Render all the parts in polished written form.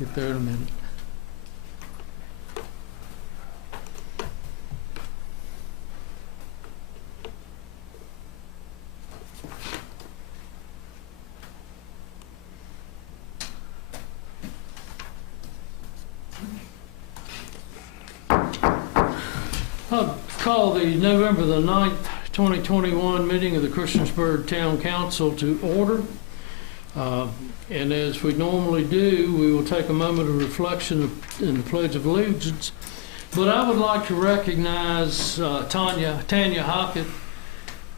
Get there in a minute. I'll call the November the 9th, 2021 meeting of the Christiansburg Town Council to order. And as we normally do, we will take a moment of reflection in the Pledge of Allegiance. But I would like to recognize Tanya Hockett,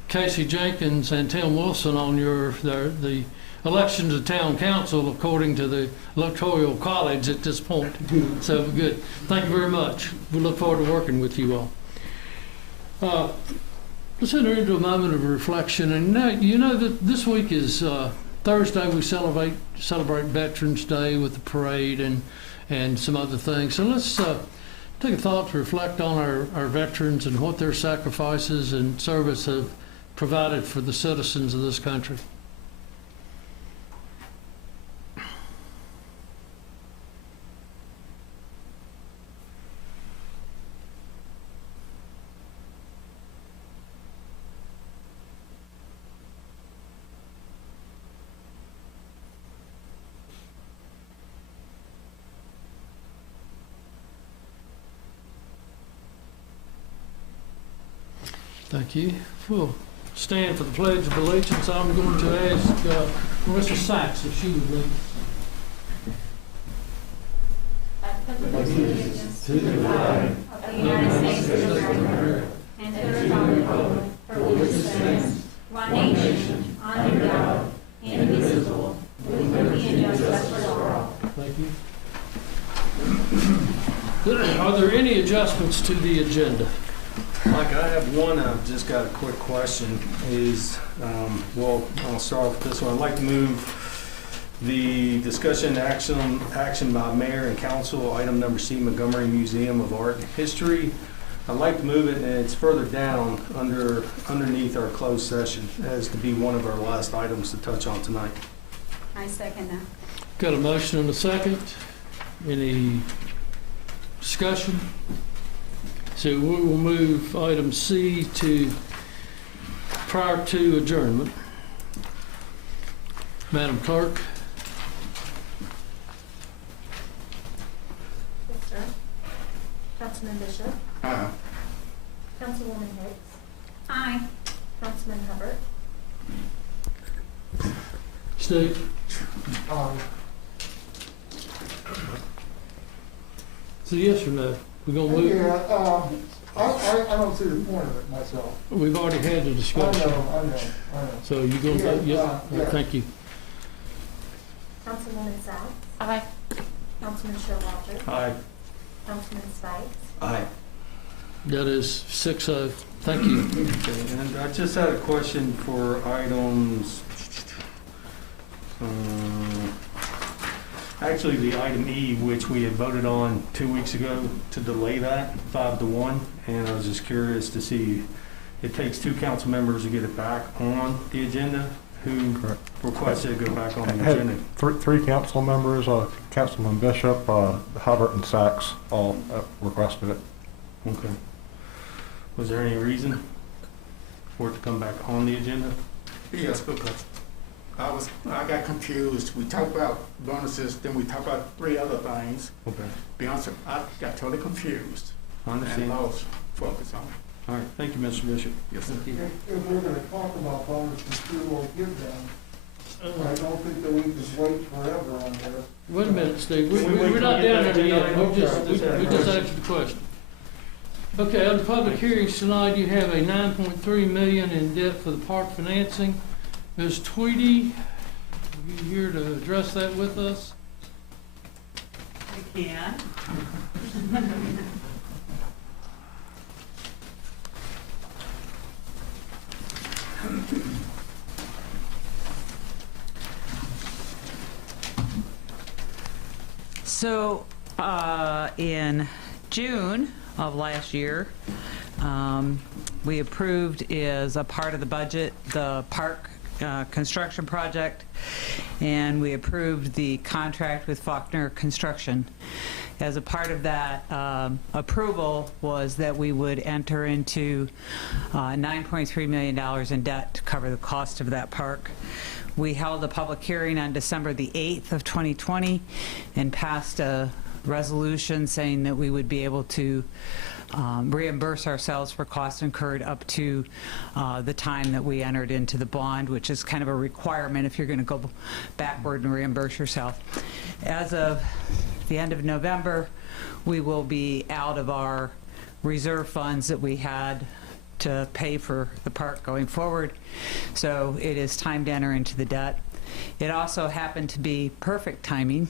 Casey Jenkins, and Tim Wilson on the election to Town Council according to the Electoral College at this point. So good. Thank you very much. We look forward to working with you all. Let's enter into a moment of reflection. And you know that this week is Thursday. We celebrate Veterans Day with the parade and some other things. So let's take a thought to reflect on our veterans and what their sacrifices and service have provided for the citizens of this country. Thank you. We'll stand for the Pledge of Allegiance. I'm going to ask Marissa Sachs if she would lead. Allegiance to the flag of the United States of America and to the republic for which it stands, one nation, under God, indivisible, with liberty and justice for all. Thank you. Are there any adjustments to the agenda? Mike, I have one. I've just got a quick question. Well, I'll start off with this one. I'd like to move the discussion action by mayor and council, item number C, Montgomery Museum of Art and History. I'd like to move it, and it's further down underneath our closed session as to be one of our last items to touch on tonight. I second that. Got a motion and a second. Any discussion? So we will move item C to prior to adjournment. Madam Clerk. Yes, sir. Councilman Bishop. Aye. Councilwoman Hicks. Aye. Councilman Hubbard. Steve. So yes or no? We're gonna move. Yeah, I don't see the point of it myself. We've already had the I discussion. know. So you're gonna vote yes? Yeah. Thank you. Councilwoman Sachs. Aye. Councilman Showalter. Aye. Councilman Spikes. Aye. That is 6-0. Thank you. Okay, and I just had a question for items, actually the item E, which we had voted on 2 weeks ago to delay that 5-1, and I was just curious to see, it takes 2 council members to get it back on the agenda. Who requested it go back on the agenda? Three council members, Councilman Bishop, Hubbard, and Sachs all requested it. Okay. Was there any reason for it to come back on the agenda? Yes, because I got confused. We talked about bonuses, then we talked about 3 other things. Okay. Be honest, I got totally confused I and understand. lost focus on it. All right, thank you, Mr. Bishop. Yes, sir. If we're gonna talk about bonuses, we will give them. I don't think that we can wait forever on this. Wait a minute, Steve. Can we wait We're till not we get down back there to yet. nine? We just Okay. answered the question. Okay, under public hearings tonight, you have a $9.3 million in debt for the park financing. Ms. Tweedy, are you here to address that with us? I can. So, in June of last year, we approved as a part of the budget the park construction project, and we approved the contract with Faulkner Construction. As a part of that approval was that we would enter into $9.3 million in debt to cover the cost of that park. We held a public hearing on December the 8th of 2020 and passed a resolution saying that we would be able to reimburse ourselves for costs incurred up to the time that we entered into the bond, which is kind of a requirement if you're going to go backward and reimburse yourself. As of the end of November, we will be out of our reserve funds that we had to pay for the park going forward. So it is time to enter into the debt. It also happened to be perfect timing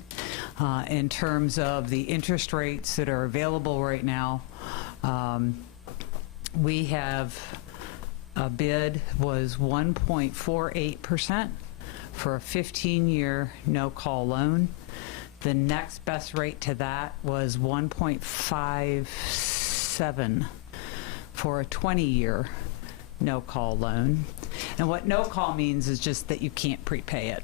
in terms of the interest rates that are available right now. We have a bid was 1.48% for a 15-year no-call loan. The next best rate to that was 1.57 for a 20-year no-call loan. And what no-call means is just that you can't prepay it.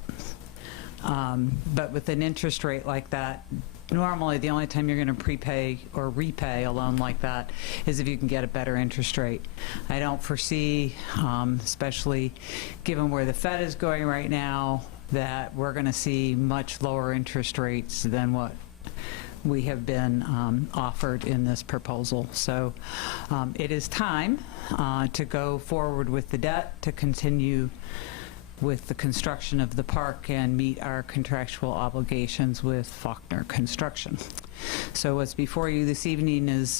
But with an interest rate like that, normally the only time you're going to prepay or repay a loan like that is if you can get a better interest rate. I don't foresee, especially given where the Fed is going right now, that we're going to see much lower interest rates than what we have been offered in this proposal. So it is time to go forward with the debt, to continue with the construction of the park and meet our contractual obligations with Faulkner Construction. So what's before you this evening is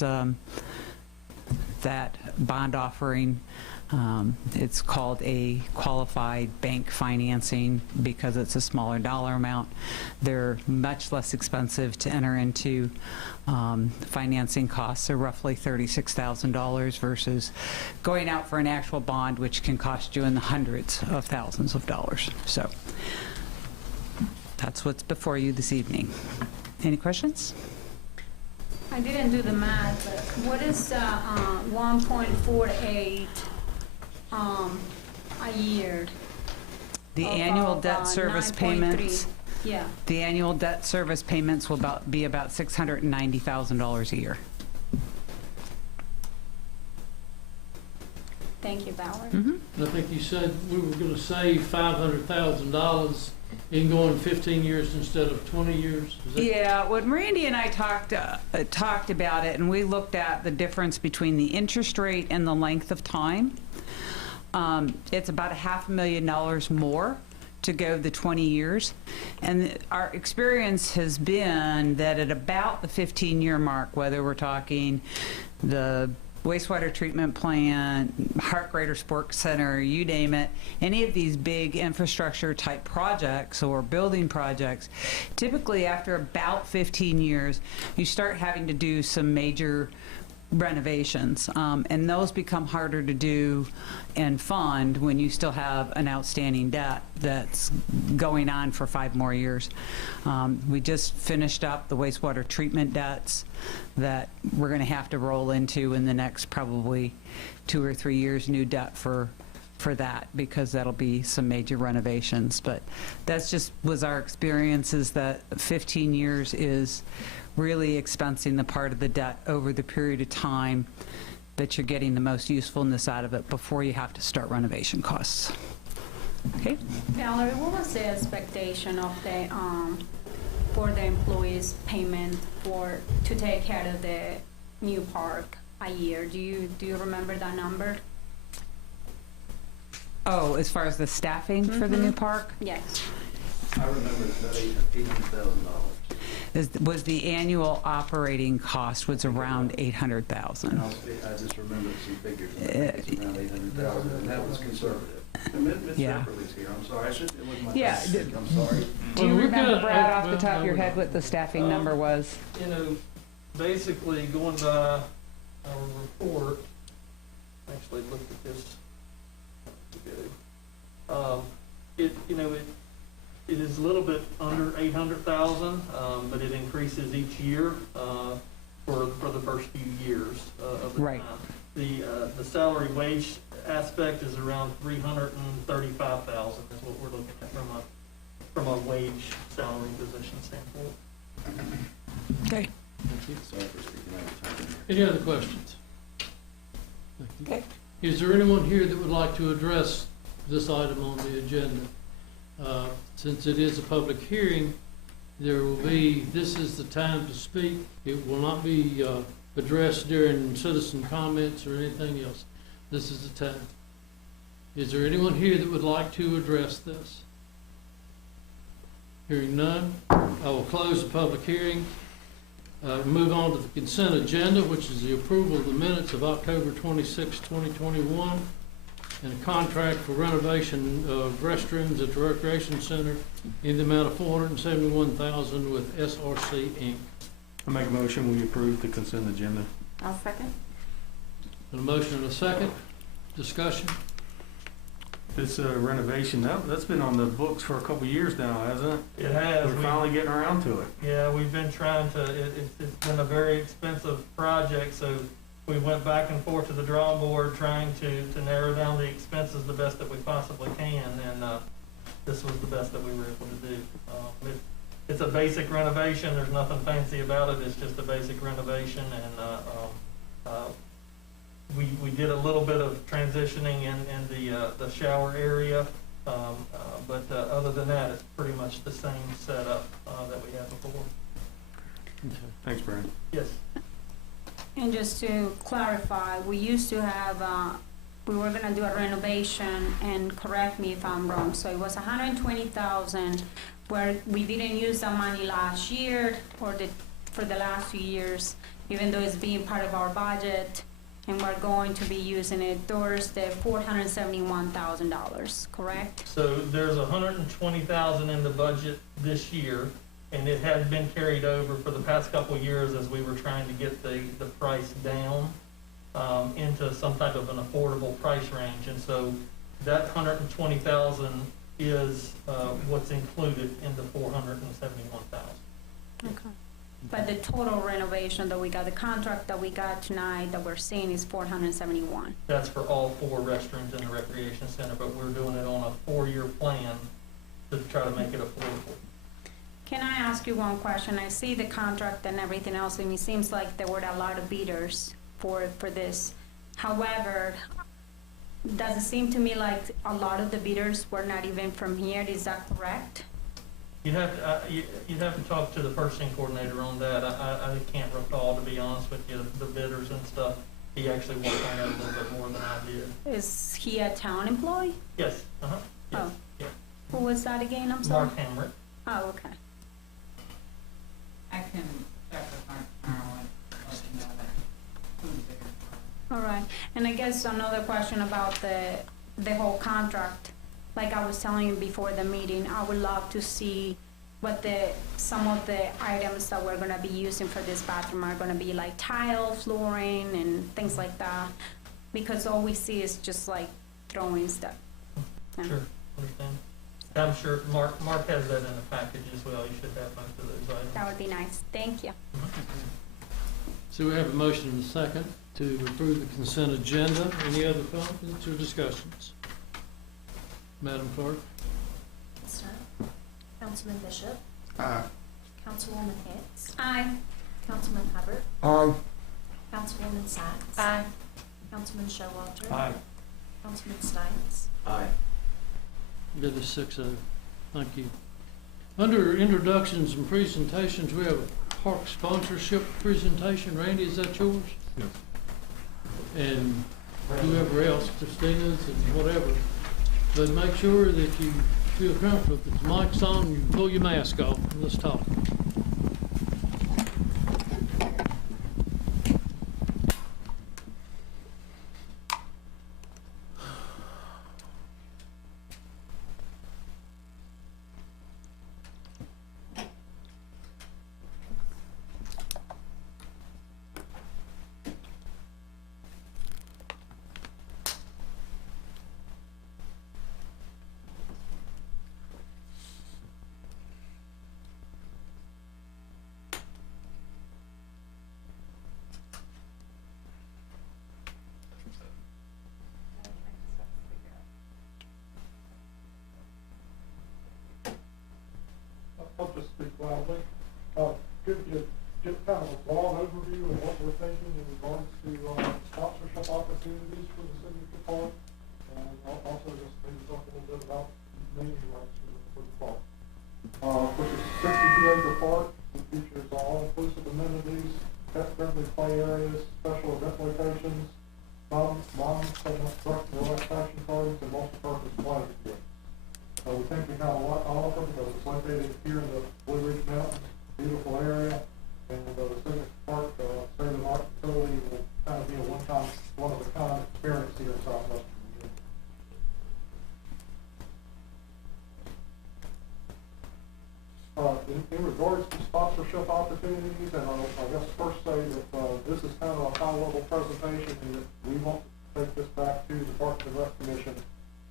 that bond offering. It's called a qualified bank financing because it's a smaller dollar amount. They're much less expensive to enter into. Financing costs are roughly $36,000 versus going out for an actual bond, which can cost you in the hundreds of thousands of dollars. So that's what's before you this evening. Any questions? I didn't do the math, but what is 1.48 a year? The Of annual debt service 9.3. payments. Yeah, The annual debt service payments will be about $690,000 a year. thank you, Valerie. I think you said we were going to save $500,000 in going 15 years instead of 20 years. Is that- Yeah, when Randy and I talked about it, and we looked at the difference between the interest rate and the length of time, it's about $500,000 more to go the 20 years. And our experience has been that at about the 15-year mark, whether we're talking the wastewater treatment plant, Hart Greater Sports Center, you name it, any of these big infrastructure type projects or building projects, typically after about 15 years, you start having to do some major renovations, and those become harder to do and fund when you still have an outstanding debt that's going on for 5 more years. We just finished up the wastewater treatment debts that we're going to have to roll into in the next probably 2 or 3 years, new debt for that, because that'll be some major renovations. But that's just was our experience, is that 15 years is really expensing the part of the debt over the period of time that you're getting the most usefulness out of it before you have to start renovation costs. Okay? Valerie, what was the expectation of the, for the employees' payment to take care of the new park a year? Do you remember that number? Oh, as far as the staffing for the new park? Yes. I remember it's about $800,000. Was the annual operating cost was around $800,000. And I just remember some figures, and I think it's around $800,000, and that was conservative. Ms. Yeah. Shepard's here, I'm sorry, it was my Yeah, mistake, I'm sorry. Do you Well, we've remember, got- Brad, off the top of your well, head what the staffing number was? You know, basically going by our report, actually looked at this ago. It is a little bit under 800,000, but it increases each year for the first few years of the Right. time. The salary wage aspect is around 335,000 is what we're looking at from a wage salary position standpoint. Okay. Sorry for speaking out of turn. Any other questions? Thank you. Okay. Is there anyone here that would like to address this item on the agenda? Since it is a public hearing, this is the time to speak. It will not be addressed during citizen comments or anything else. This is the time. Is there anyone here that would like to address this? Hearing none, I will close the public hearing. Move on to the consent agenda, which is the approval of the minutes of October 26, 2021, and a contract for renovation of restrooms at the Recreation Center in the amount of $471,000 with SRC Inc. I make a motion, we approve the consent agenda. I'll second. A motion and a second. Discussion. This renovation, that's been on the books for a couple of years now, hasn't it? It has. We're finally getting around to it. Yeah, we've been trying to, it's been a very expensive project, so we went back and forth to the drawing board trying to narrow down the expenses the best that we possibly can, and this was the best that we were able to do. It's a basic renovation, there's nothing fancy about it, it's just a basic renovation, and we did a little bit of transitioning in the shower area, but other than that, it's pretty much the same setup that we had before. Thanks, Brian. Yes. And just to clarify, we used to have, we were gonna do a renovation, and correct me if I'm wrong, so it was 120,000, where we didn't use the money last year or for the last few years, even though it's being part of our budget, and we're going to be using it towards the $471,000, correct? So there's 120,000 in the budget this year, and it had been carried over for the past couple of years as we were trying to get the price down into some type of an affordable price range. And so that 120,000 is what's included in the 471,000. Okay. But the total renovation that we got, the contract that we got tonight that we're seeing is 471. That's for all 4 restrooms in the recreation center, but we're doing it on a 4-year plan to try to make it affordable. Can I ask you one question? I see the contract and everything else, and it seems like there were a lot of bidders for this. However, does it seem to me like a lot of the bidders were not even from here? Is that correct? You'd have to talk to the purchasing coordinator on that. I can't recall, to be honest with you, the bidders and stuff. He actually worked on that a little bit more than I did. Is he a town employee? Yes, yes, Oh. yeah. Who was that again? I'm sorry. Mark Hamrick. Oh, okay. I can check with Mark tomorrow and let you know that. Who's there? All right. And I guess another question about the whole contract. Like I was telling you before the meeting, I would love to see what some of the items that we're gonna be using for this bathroom are gonna be, like tile, flooring, and things like that. Because all we see is just like throwing stuff. Yeah. Sure, understand. I'm sure Mark has that in a package as well. You should have most of those items. That would be nice. Thank you. So we have a motion and a second to approve the consent agenda. Any other comments or discussions? Madam Clerk? Sir. Councilman Bishop. Aye. Councilwoman Hicks. Aye. Councilman Hubbard. Aye. Councilwoman Sacks. Aye. Councilman Showalter. Aye. Councilman Stites. Aye. It is 6-0. Thank you. Under introductions and presentations, we have a park sponsorship presentation. Randy, is that yours? Yes. And whoever else, Christina's and whatever. But make sure that you feel comfortable. If the mic's on, you can pull your mask off and let's talk. just speak loudly. Could you get kind of a broad overview of what we're thinking in regards to sponsorship opportunities for the city of Park? And also just maybe talk a little bit about naming rights for the park. Which is 62-acre park. It features all-inclusive amenities, pet-friendly play areas, special event locations, relaxation gardens, and multi-purpose play fields. We think we have all of them because it's located here in the Blue Ridge Mountains, beautiful area, and the City Park, state of art facility will kind of be a one-of-a-kind experience here in Southwestern Virginia. In regards to sponsorship opportunities, and I guess first say that this is kind of a high-level presentation, and that we want to take this back to the Parks and Rec Commission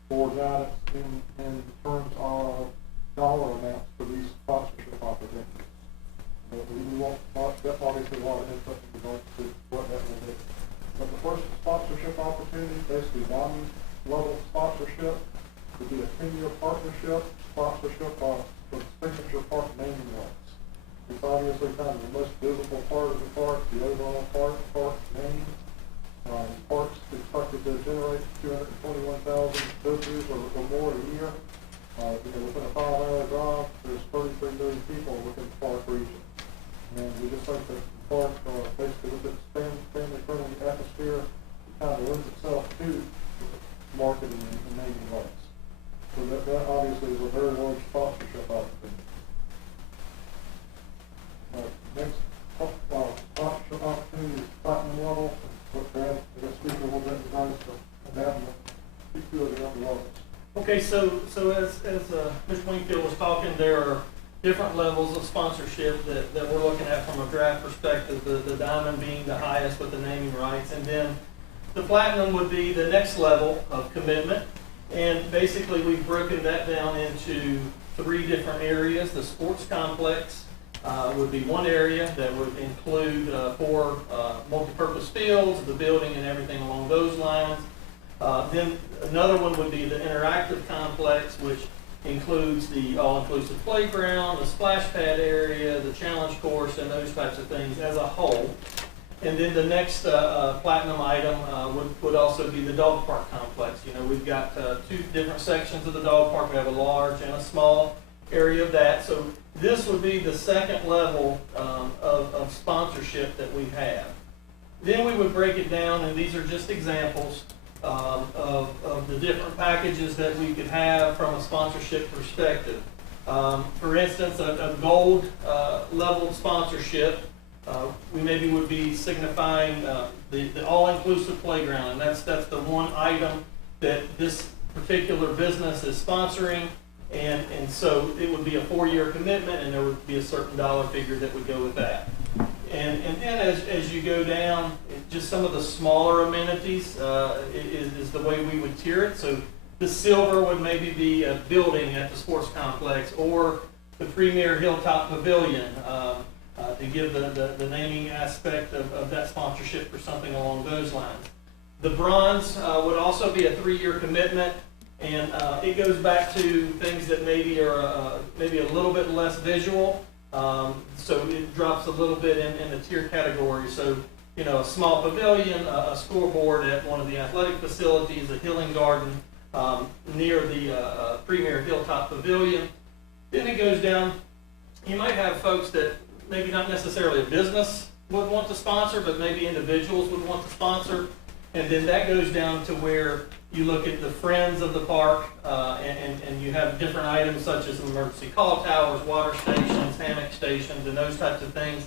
for guidance in terms of dollar amounts for these sponsorship opportunities. But we want obviously a lot of input in regards to what that will be. But the first sponsorship opportunity, basically one-level sponsorship, would be a 10-year partnership sponsorship for the Signature Park naming rights. It's obviously kind of the most visible part of the park, the overall park name. Parks expected to generate 221,000 visitors or more a year. Within a 5-hour drive, there's 33 million people within the park region. And we just think that the park, basically with its family-friendly atmosphere, kind of lends itself to marketing and naming rights. So that obviously is a very large sponsorship opportunity. Next sponsorship opportunity is platinum level. Speak a little bit in regards to that and speak to the other levels. Okay, so as Mr. Wingfield was talking, there are different levels of sponsorship that we're looking at from a draft perspective, the diamond being the highest with the naming rights, and then the platinum would be the next level of commitment. And basically we've broken that down into 3 different areas. The sports complex would be one area that would include 4 multi-purpose fields, the building and everything along those lines. Then another one would be the interactive complex, which includes the all-inclusive playground, the splash pad area, the challenge course, and those types of things as a whole. And then the next platinum item would also be the dog park complex. You know, we've got 2 different sections of the dog park. We have a large and a small area of that. So this would be the second level of sponsorship that we have. Then we would break it down, and these are just examples of the different packages that we could have from a sponsorship perspective. For instance, a gold level sponsorship, we maybe would be signifying the all-inclusive playground, and that's the one item that this particular business is sponsoring, and so it would be a 4-year commitment, and there would be a certain dollar figure that would go with that. And then as you go down, just some of the smaller amenities is the way we would tier it. So the silver would maybe be a building at the sports complex, or the Premier Hilltop Pavilion, to give the naming aspect of that sponsorship for something along those lines. The bronze would also be a 3-year commitment, and it goes back to things that maybe are maybe a little bit less visual. So it drops a little bit in the tier category. So, you know, a small pavilion, a scoreboard at one of the athletic facilities, a healing garden near the Premier Hilltop Pavilion. Then it goes down, you might have folks that maybe not necessarily a business would want to sponsor, but maybe individuals would want to sponsor. And then that goes down to where you look at the friends of the park, and you have different items such as emergency call towers, water stations, hammock stations, and those types of things.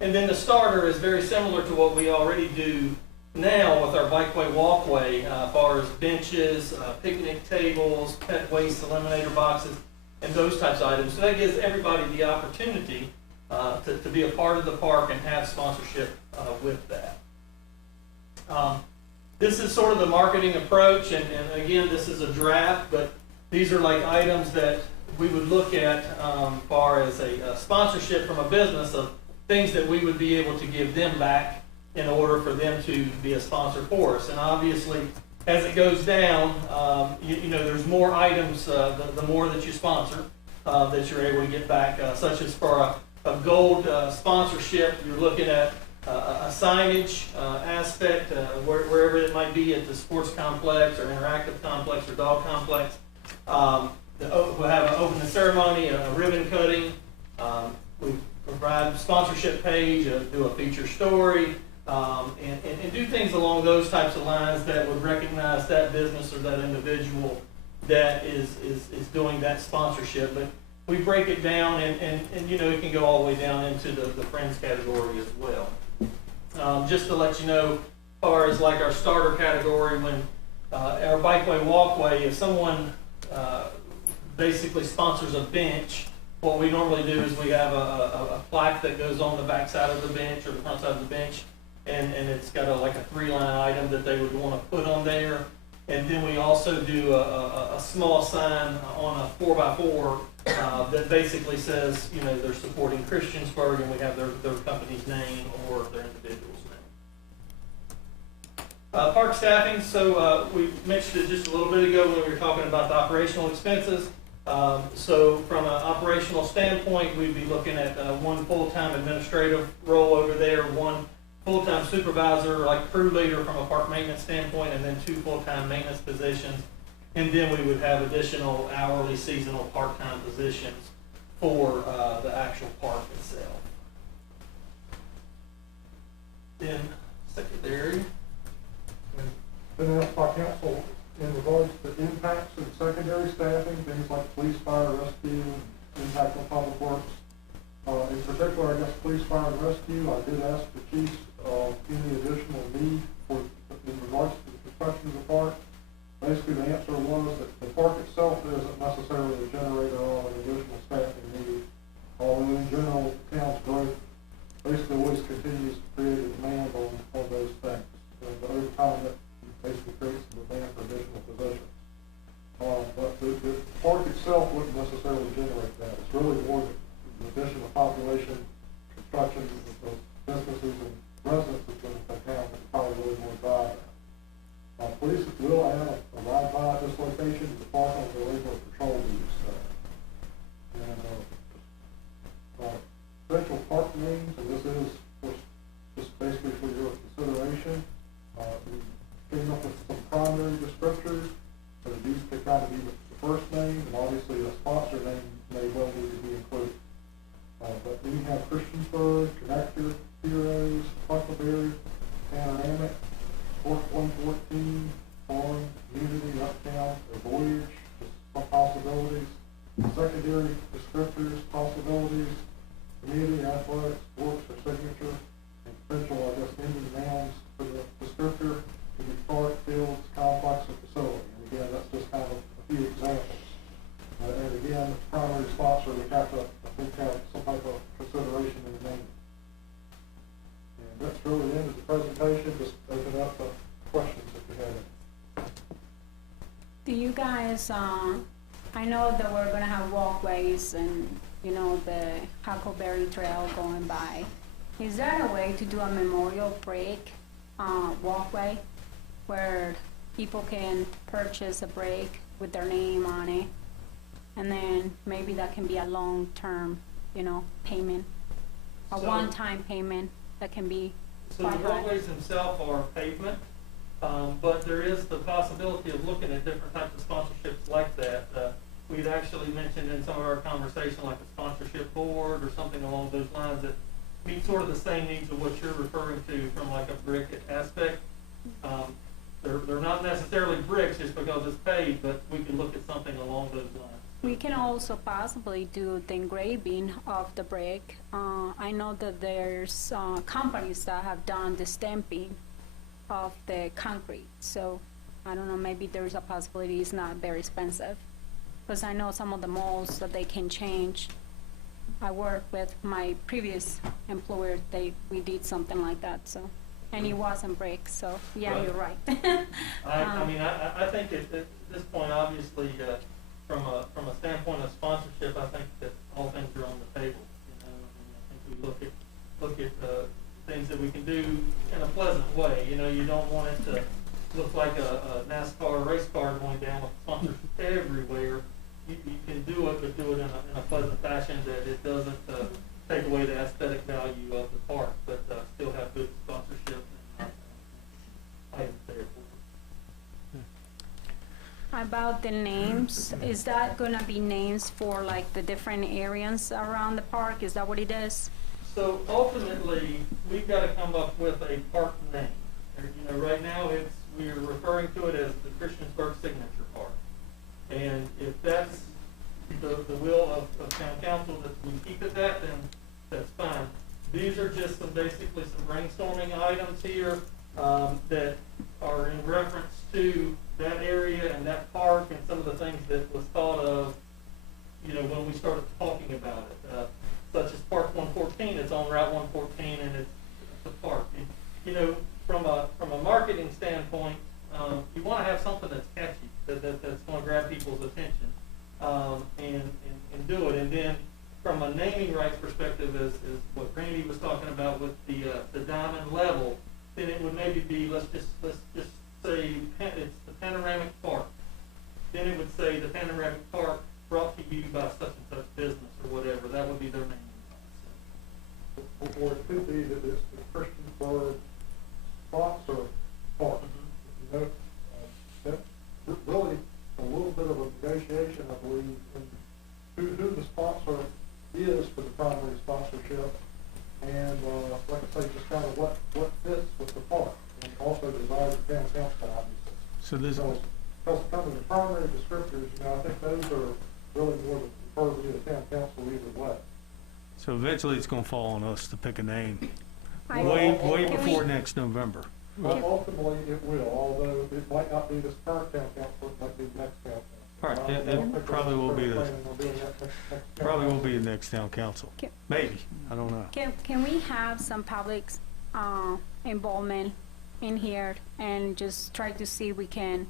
And then the starter is very similar to what we already do now with our bikeway walkway, as far as benches, picnic tables, pet waste eliminator boxes, and those types of items. So that gives everybody the opportunity to be a part of the park and have sponsorship with that. This is sort of the marketing approach, and again, this is a draft, but these are like items that we would look at far as a sponsorship from a business of things that we would be able to give them back in order for them to be a sponsor for us. And obviously, as it goes down, you know, there's more items the more that you sponsor. that you're able to get back, such as for a gold sponsorship, you're looking at a signage aspect, wherever it might be at the sports complex or interactive complex or dog complex. We'll have an opening ceremony, a ribbon cutting. We provide a sponsorship page, do a feature story, and do things along those types of lines that would recognize that business or that individual that is doing that sponsorship. But we break it down, and you know, it can go all the way down into the friends category as well. Just to let you know, as far as like our starter category, when our bikeway walkway, if someone basically sponsors a bench, what we normally do is we have a plaque that goes on the back side of the bench or the front side of the bench, and it's got like a 3-line item that they would want to put on there. And then we also do a small sign on a 4x4 that basically says, you know, they're supporting Christiansburg, and we have their company's name or their individual's name. Park staffing, so we mentioned it just a little bit ago when we were talking about the operational expenses. So from an operational standpoint, we'd be looking at one full-time administrative role over there, one full-time supervisor, like crew leader from a park maintenance standpoint, and then 2 full-time maintenance positions. And then we would have additional hourly, seasonal, part-time positions for the actual park itself. Then secondary. Been asked by council in regards to impacts of secondary staffing, things like police, fire, rescue, impact on public works. In particular, I guess police, fire, and rescue, I did ask the chiefs any additional need for in regards to the construction of the park. Basically, the answer was that the park itself isn't necessarily a generator of an additional staffing need, although in general, the town's growth basically always continues to create a demand on those things. But over time, that basically creates a demand for additional positions. But the park itself wouldn't necessarily generate that. It's really more the addition of population, construction, businesses, and residents within the town that probably really more drive that. Police will add a ride-by at this location to the park on the regular patrol duties. Central park names, and this is just basically for your consideration. We came up with some primary descriptors, so these could kind of be the first name, and obviously a sponsor name may well need to be included. But we have Christiansburg, Connector, Heroes, Huckleberry, Panoramic, Sport 114, Farm, Unity, Uptown, or Voyage, just some possibilities. Secondary descriptors, possibilities, community, athletics, sports, or signature, and potential, I guess, ending nouns for the descriptor to be park, fields, complex, or facility. And again, that's just kind of a few examples. And again, the primary sponsor would have to, I think, have some type of consideration in the name. And that's really the end of the presentation. Just open up to questions if you have any. Do you guys, I know that we're gonna have walkways and, you know, the Huckleberry Trail going by. Is there a way to do a memorial break walkway where people can purchase a break with their name on it? And then maybe that can be a long-term, you know, payment, a So- one-time payment that can be So the walkways themselves are pavement, but there is the possibility of looking at different types of sponsorships like that. We'd actually mentioned in some of our conversation like a sponsorship board or something along those lines that meet sort of the same needs of what you're referring to from like a brick aspect. They're not necessarily bricks just because it's paved, but we can look at something along those lines. We can also possibly do the engraving of the brick. I know that there's companies that have done the stamping of the concrete. So I don't know, maybe there's a possibility it's not very expensive. Because I know some of the molds that they can change. I worked with my previous employer, we did something like that, so. And it wasn't brick, so yeah, Right. you're right. I mean, I think at this point, obviously, from a standpoint of sponsorship, I think that all things are on the table. You know, I think we look at things that we can do in a pleasant way. You know, you don't want it to look like a NASCAR race car going down with sponsors everywhere. You can do it, but do it in a pleasant fashion that it doesn't take away the aesthetic value of the park, but still have good sponsorship and items there. About the names, is that gonna be names for like the different areas around the park? Is that what it is? So ultimately, we've got to come up with a park name. Right now we're referring to it as the Christiansburg Signature Park. And if that's the will of town council that we keep it that, then that's fine. These are just basically some brainstorming items here that are in reference to that area and that park and some of the things that was thought of, when we started talking about it. Such as Park 114, it's on Route 114 and it's a park. And, from a marketing standpoint, you want to have something that's catchy, that's going to grab people's attention, and do it. And then from a naming rights perspective, is what Randy was talking about with the diamond level, then it would maybe be, let's just say it's the Panoramic Park. Then it would say the Panoramic Park brought to you by such and such business or whatever. That would be their name. Or it could be that it's the Christiansburg sponsor park. That's really a little bit of a negotiation, I believe, in who the sponsor is for the primary sponsorship, and like I say, just kind of what fits with the park, and also the desire of the town council, obviously. So this, Because some of the primary descriptors, I think those are really more the purview of the town council either way. so eventually it's gonna fall on us to pick a name, I- way Can before we- next November. Well, ultimately, it will, although it might not be this current town council, it might be the next town council. Right, I don't it think probably we're will be the, planning on doing that next town probably will council. be the next town council. Can- Maybe, I don't know. Can we have some public involvement in here and just try to see if we can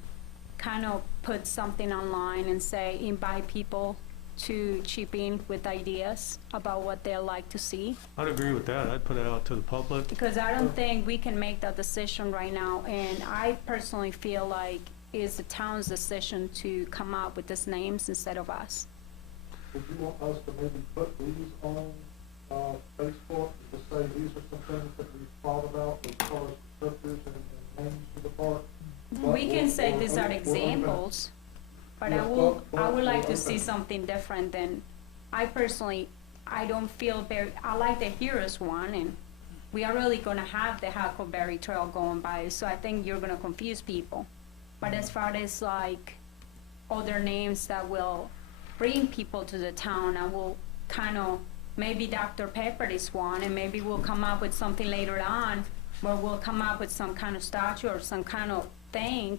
kind of put something online and say, invite people to chip in with ideas about what they'd like to see? I'd agree with that. I'd put it out to the public. Because I don't think we can make that decision right now, and I personally feel like it's the town's decision to come up with these names instead of us. Would you want us to maybe put these on Facebook, to say these are some things that we've thought about as far as descriptors and names of the park? We can say these are examples, but I would like to see something different than, I personally, I don't feel very, I like the Heroes one, and we are really gonna have the Huckleberry Trail going by, so I think you're gonna confuse people. But as far as like other names that will bring people to the town, I will kind of, maybe Dr. Pepper is one, and maybe we'll come up with something later on where we'll come up with some kind of statue or some kind of thing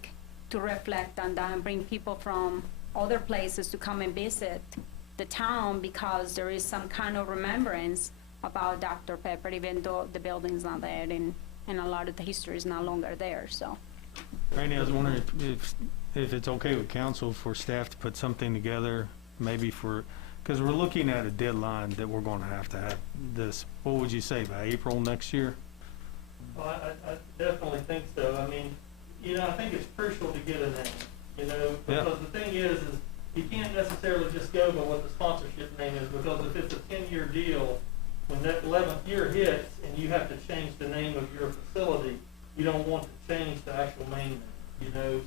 to reflect on that and bring people from other places to come and visit the town, because there is some kind of remembrance about Dr. Pepper, even though the building's not there and a lot of the history is no longer there, so. Randy, I was wondering if it's okay with council for staff to put something together, maybe because we're looking at a deadline that we're going to have this, what would you say, by April next year? Well, I definitely think so. I mean, I think it's crucial to get a name, because the thing is you can't necessarily just go by what the sponsorship name is, because if it's a 10-year deal, when that 11th year hits and you have to change the name of your facility, you don't want to change the actual name,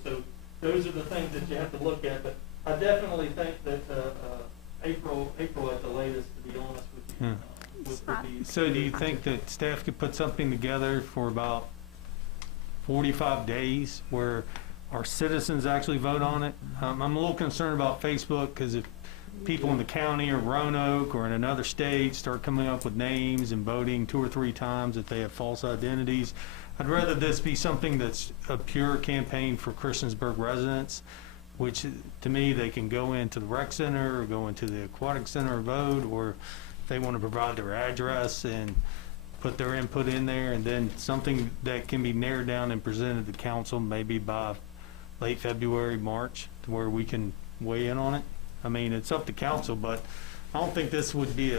so those are the things that you have to look at. But I definitely think that April at the latest, to be honest with you, would be. So do you think that staff could put something together for about 45 days where our citizens actually vote on it? I'm a little concerned about Facebook, because if people in the county or Roanoke or in another state start coming up with names and voting 2 or 3 times if they have false identities, I'd rather this be something that's a pure campaign for Christiansburg residents, which to me, they can go into the rec center or go into the aquatic center and vote, or if they want to provide their address and put their input in there, and then something that can be narrowed down and presented to council maybe by late February, March, to where we can weigh in on it. I mean, it's up to council, but I don't think this would be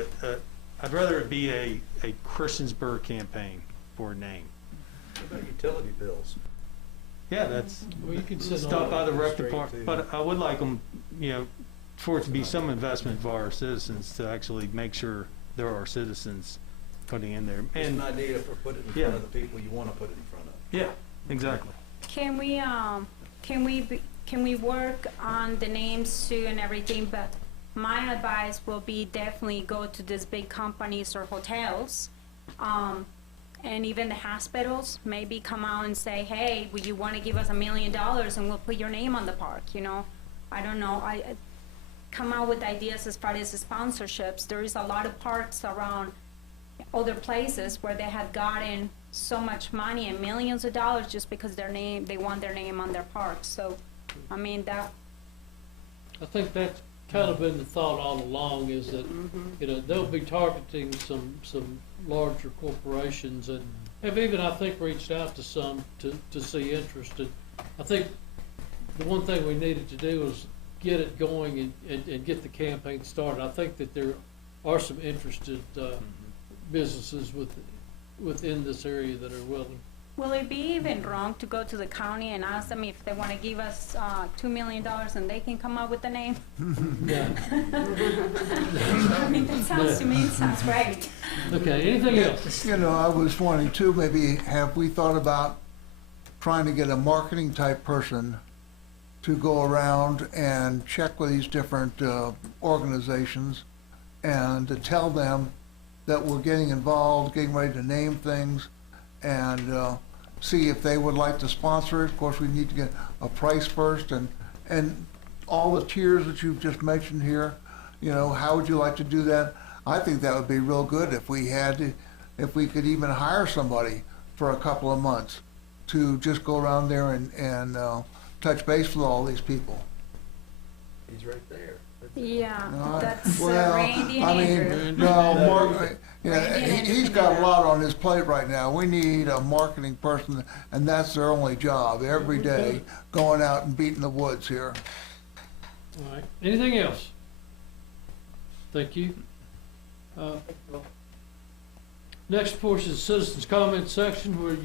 I'd rather it be a Christiansburg campaign for a name. What about utility bills? Yeah, that's Well, you can sit stuff on out of the rec Straight department, to- but I would like them, for it to be some investment for our citizens to actually make sure there are citizens putting in there. It's And, an idea for putting it in front of the people you want to put it in front of. yeah, exactly. Can we work on the names too and everything, but my advice will be definitely go to these big companies or hotels, and even the hospitals, maybe come out and say, hey, would you want to give us $1 million and we'll put your name on the park, you know? I don't know, I come out with ideas as far as the sponsorships. There is a lot of parks around other places where they have gotten so much money and millions of dollars just because they want their name on their parks. So, I mean, that, I think that's kind of been the thought all along, is that, you know, they'll be targeting some larger corporations, and have even, I think, reached out to some to see interest. And I think the one thing we needed to do was get it going and get the campaign started. I think that there are some interested businesses within this area that are willing. will it be even wrong to go to the county and ask them if they want to give us $2 million and they can come up with the name? Yeah. I mean, that sounds to me, it sounds right. Okay, anything else? You know, I was wanting to, maybe have we thought about trying to get a marketing type person to go around and check with these different organizations and to tell them that we're getting involved, getting ready to name things, and see if they would like to sponsor it. Of course, we need to get a price first, and all the tiers that you've just mentioned here, you know, how would you like to do that? I think that would be real good if we could even hire somebody for a couple of months to just go around there and touch base with all these people. He's right there. Yeah, that's Well, Randy I and mean, Andrew. no, Randy and he's Andrew got a can do lot on his plate right now. We need a marketing person, and that's their only job, every day, going out and beating the woods here. All right, anything else? Thank you. Next portion is citizens' comment section, where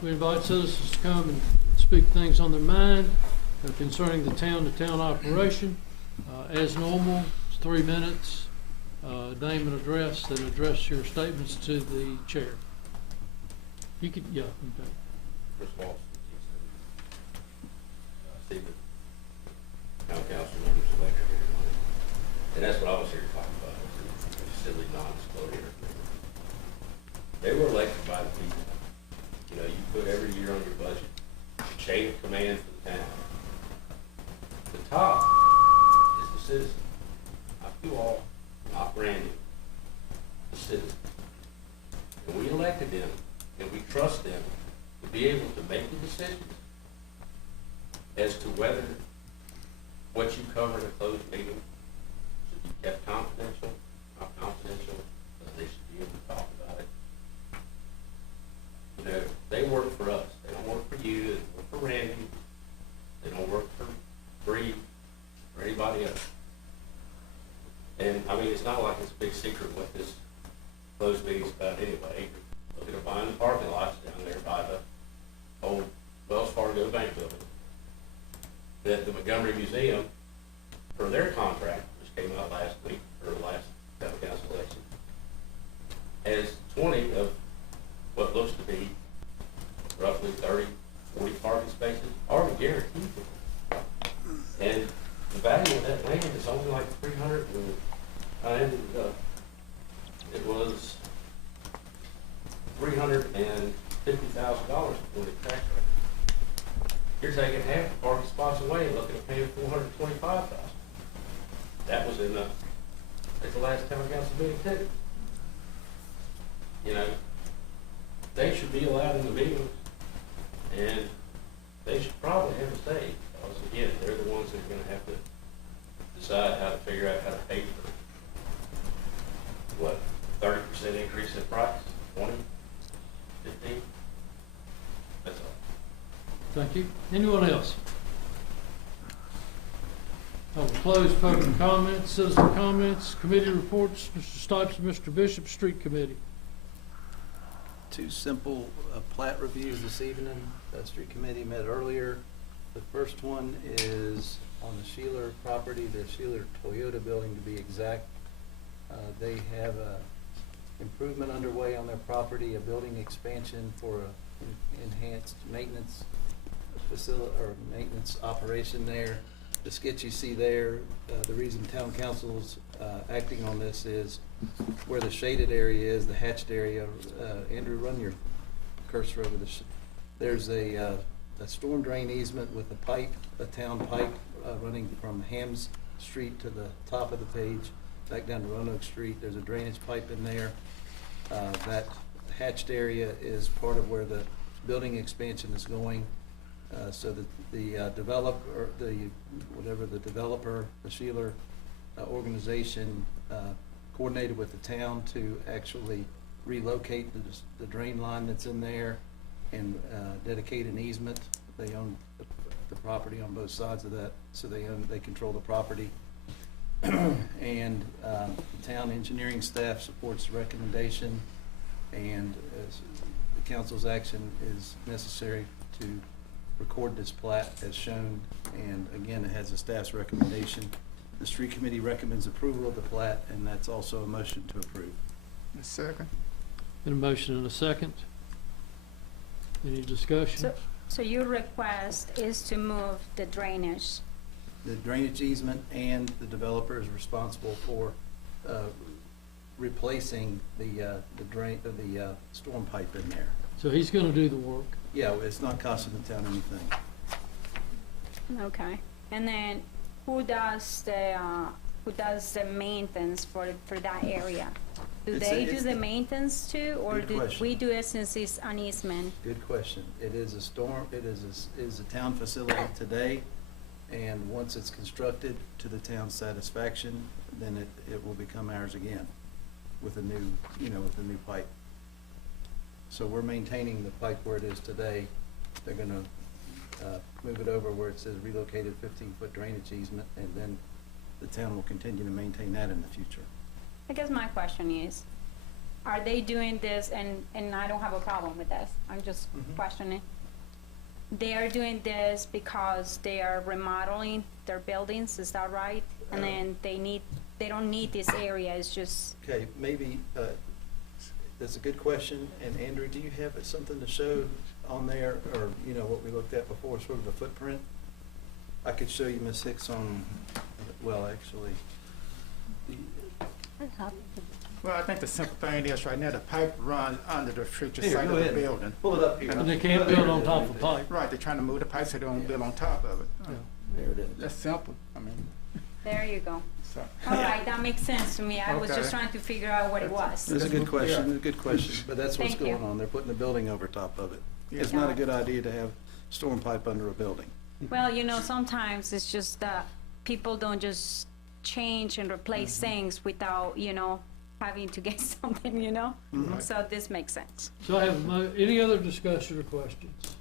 we invite citizens to come and speak things on their mind concerning the town-to-town operation. As normal, it's 3 minutes, name and address, then address your statements to the chair. You could, yeah, okay. Chris Walsh, Stephen, town council members elected here tonight. And that's what I was here to talk about, was the silly non-disclosure. They were elected by the people. You know, you put every year on your budget, chain of command for the town. The top is the citizen. Not you all, not Randy, the citizen. And we elected them, and we trust them to be able to make the decisions as to whether what you cover in a closed meeting should be kept confidential, not confidential, they should be able to talk about it. You know, they work for us. They don't work for you, they don't work for Randy, they don't work for Bree or anybody else. And I mean, it's not like it's a big secret what this closed meeting's about anyway. Look at behind the parking lots down there by the old Wells Fargo Bank building. That the Montgomery Museum, for their contract, which came out last week, or last town council election, has 20 of what looks to be roughly 30, 40 parking spaces already guaranteed. And the value of that land is only like it was $350,000 for the tax rate. You're taking half the parking spots away and looking at paying $425,000. That was in at the last town council meeting too. You know, they should be allowed in the meetings, and they should probably have a say, because again, they're the ones that are gonna have to decide how to figure out how to pay for, what, 30% increase in price, 20, 15? That's all. Thank you. Anyone else? I will close public comments, citizen comments, committee reports. Mr. Stipes and Mr. Bishop, Street Committee. Two simple plat reviews this evening. The street committee met earlier. The first one is on the Sheeler property, the Sheeler Toyota building to be exact. They have a improvement underway on their property, a building expansion for a enhanced maintenance facility, or maintenance operation there. The sketch you see there, the reason town council's acting on this is where the shaded area is, the hatched area. Andrew, run your cursor over this. There's a storm drain easement with a pipe, a town pipe, running from Hams Street to the top of the page, back down to Roanoke Street. There's a drainage pipe in there. That hatched area is part of where the building expansion is going. So that the developer, whatever the developer, the Sheeler organization, coordinated with the town to actually relocate the drain line that's in there and dedicate an easement. They own the property on both sides of that, so they control the property. And the town engineering staff supports the recommendation, and as the council's action is necessary to record this plat as shown, and again, it has a staff's recommendation. The street committee recommends approval of the plat, and that's also a motion to approve. A second. Been a motion and a second. Any discussion? So your request is to move the drainage? The drainage easement, and the developer is responsible for replacing the storm pipe in there. So he's gonna do the work. Yeah, it's not costing the town anything. Okay. And then who does the maintenance for that area? Do they do the maintenance too, or Good do question. we do it since it's an easement? Good question. It is a town facility today, and once it's constructed to the town's satisfaction, then it will become ours again with a new pipe. So we're maintaining the pipe where it is today. They're gonna move it over where it says relocated 15-foot drainage easement, and then the town will continue to maintain that in the future. I guess my question is, are they doing this, and I don't have a problem with this, I'm just questioning. They are doing this because they are remodeling their buildings, is that right? And then they don't need this area, it's just, Okay, maybe, that's a good question, and Andrew, do you have something to show on there, or, what we looked at before, sort of the footprint? I could show you, Ms. Hicks, on, well, actually, Well, I think the simple thing is, right now, the pipe runs under the future Here, site go of the ahead. building. Pull it up here. And they can't build on top of pipe. Right, they're trying to move the pipe so they don't build on top of it. There it is. That's simple, I mean, there you go. so. All right, that makes sense to me, I was just Okay. trying to figure out what it was. That's a good question, but that's what's Thank you. going on. They're putting a building over top of it. Yeah. It's not a good idea to have storm pipe under a building. Well, sometimes it's just that people don't just change and replace things without, having to get something, Mhm. So this makes sense. So I have any other discussion or questions?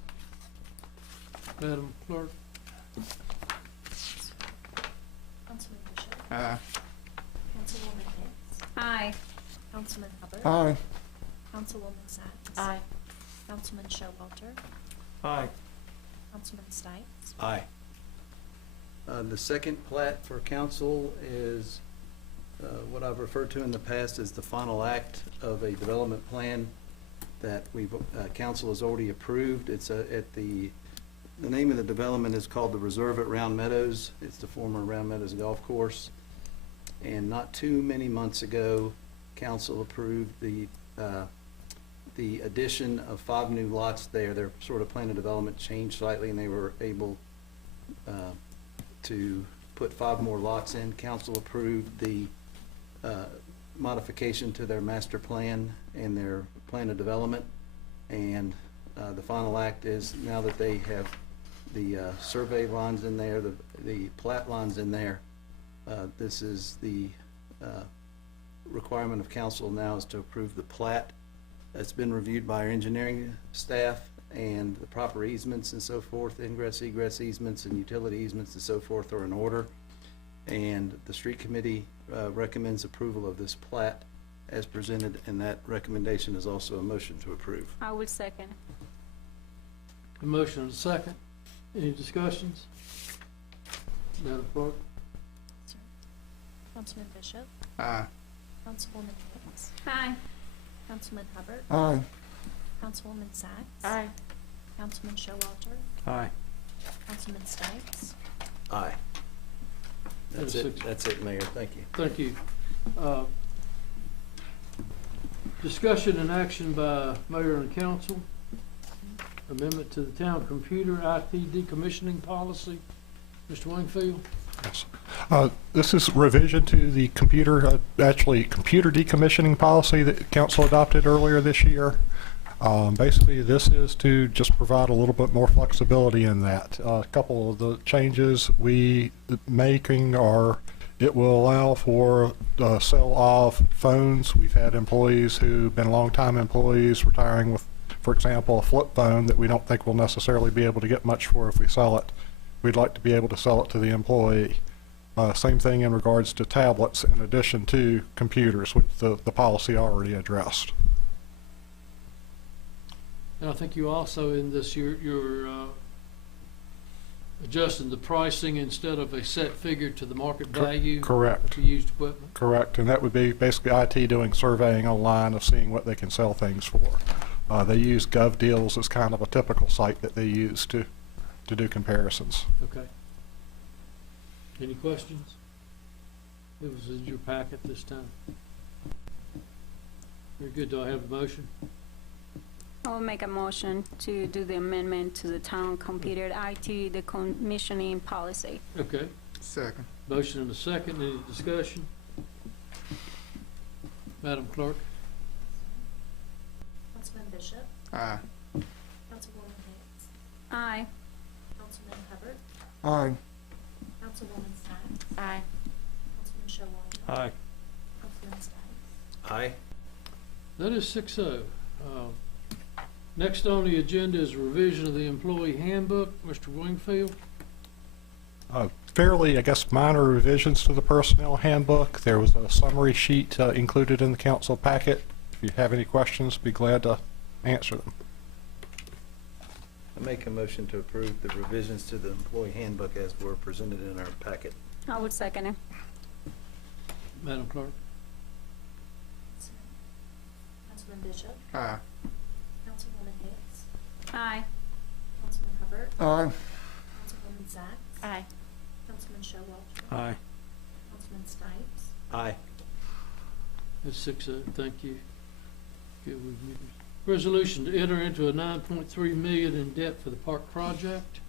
Madam Clerk? Councilman Bishop, Councilwoman Hicks, Aye. Councilman Hubbard, Aye. Councilwoman Sacks, Aye. Councilman Showalter, Aye. Councilman Stites, Aye. The second plat for council is what I've referred to in the past as the final act of a development plan that council has already approved. It's the name of the development is called the Reserve at Round Meadows. It's the former Round Meadows Golf Course. And not too many months ago, council approved the addition of 5 new lots there. Their sort of plan of development changed slightly, and they were able to put 5 more lots in. Council approved the modification to their master plan and their plan of development. And the final act is, now that they have the survey lines in there, the plat lines in there, this is the requirement of council now is to approve the plat. It's been reviewed by our engineering staff, and the proper easements and so forth, ingress, egress easements and utility easements and so forth are in order. And the street committee recommends approval of this plat as presented, and that recommendation is also a motion to approve. I will second. A motion and a second. Any discussions? Madam Clerk? Councilman Bishop, Aye. Councilwoman Hicks, Aye. Councilman Hubbard, Aye. Councilwoman Sacks. Aye. Councilman Showalter, Aye. Councilman Stites. Aye. That's Six. it, that's it, Mayor, thank you. Thank you. Discussion and action by mayor and council. Amendment to the town computer IT decommissioning policy. Mr. Wingfield? Yes. This is revision to the computer decommissioning policy that council adopted earlier this year. Basically, this is to just provide a little bit more flexibility in that. A couple of the changes we making are it will allow for the sale of phones. We've had employees who've been longtime employees retiring with, for example, a flip phone that we don't think we'll necessarily be able to get much for if we sell it. We'd like to be able to sell it to the employee. Same thing in regards to tablets in addition to computers, which the policy already addressed. And I think you also in this, you're adjusting the pricing instead of a set figure to the market value. Correct. For used equipment. Correct, and that would be basically IT doing surveying online of seeing what they can sell things for. They use GovDeals as kind of a typical site that they use to do comparisons. Okay. Any questions? It was in your packet this time. Very good. Do I have a motion? I'll make a motion to do the amendment to the town computer IT decommissioning policy. Okay. Second. Motion and a second. Any discussion? Madam Clerk? Councilman Bishop, Aye. Councilwoman Hicks, Aye. Councilman Hubbard, Aye. Councilwoman Sacks, Aye. Councilman Showalter, Aye. Councilman Stites. Aye. That is 6-0. Next on the agenda is revision of the employee handbook. Mr. Wingfield? Fairly, I guess, minor revisions to the personnel handbook. There was a summary sheet included in the council packet. If you have any questions, be glad to answer them. I make a motion to approve the revisions to the employee handbook as were presented in our packet. I would second it. Madam Clerk? Councilman Bishop, Aye. Councilwoman Hicks, Aye. Councilman Hubbard, Aye. Councilwoman Sacks, Aye. Councilman Showalter, Aye. Councilman Stites. Aye. That's 6-0. Thank you. Good with you. Resolution to enter into a $9.3 million in debt for the park project.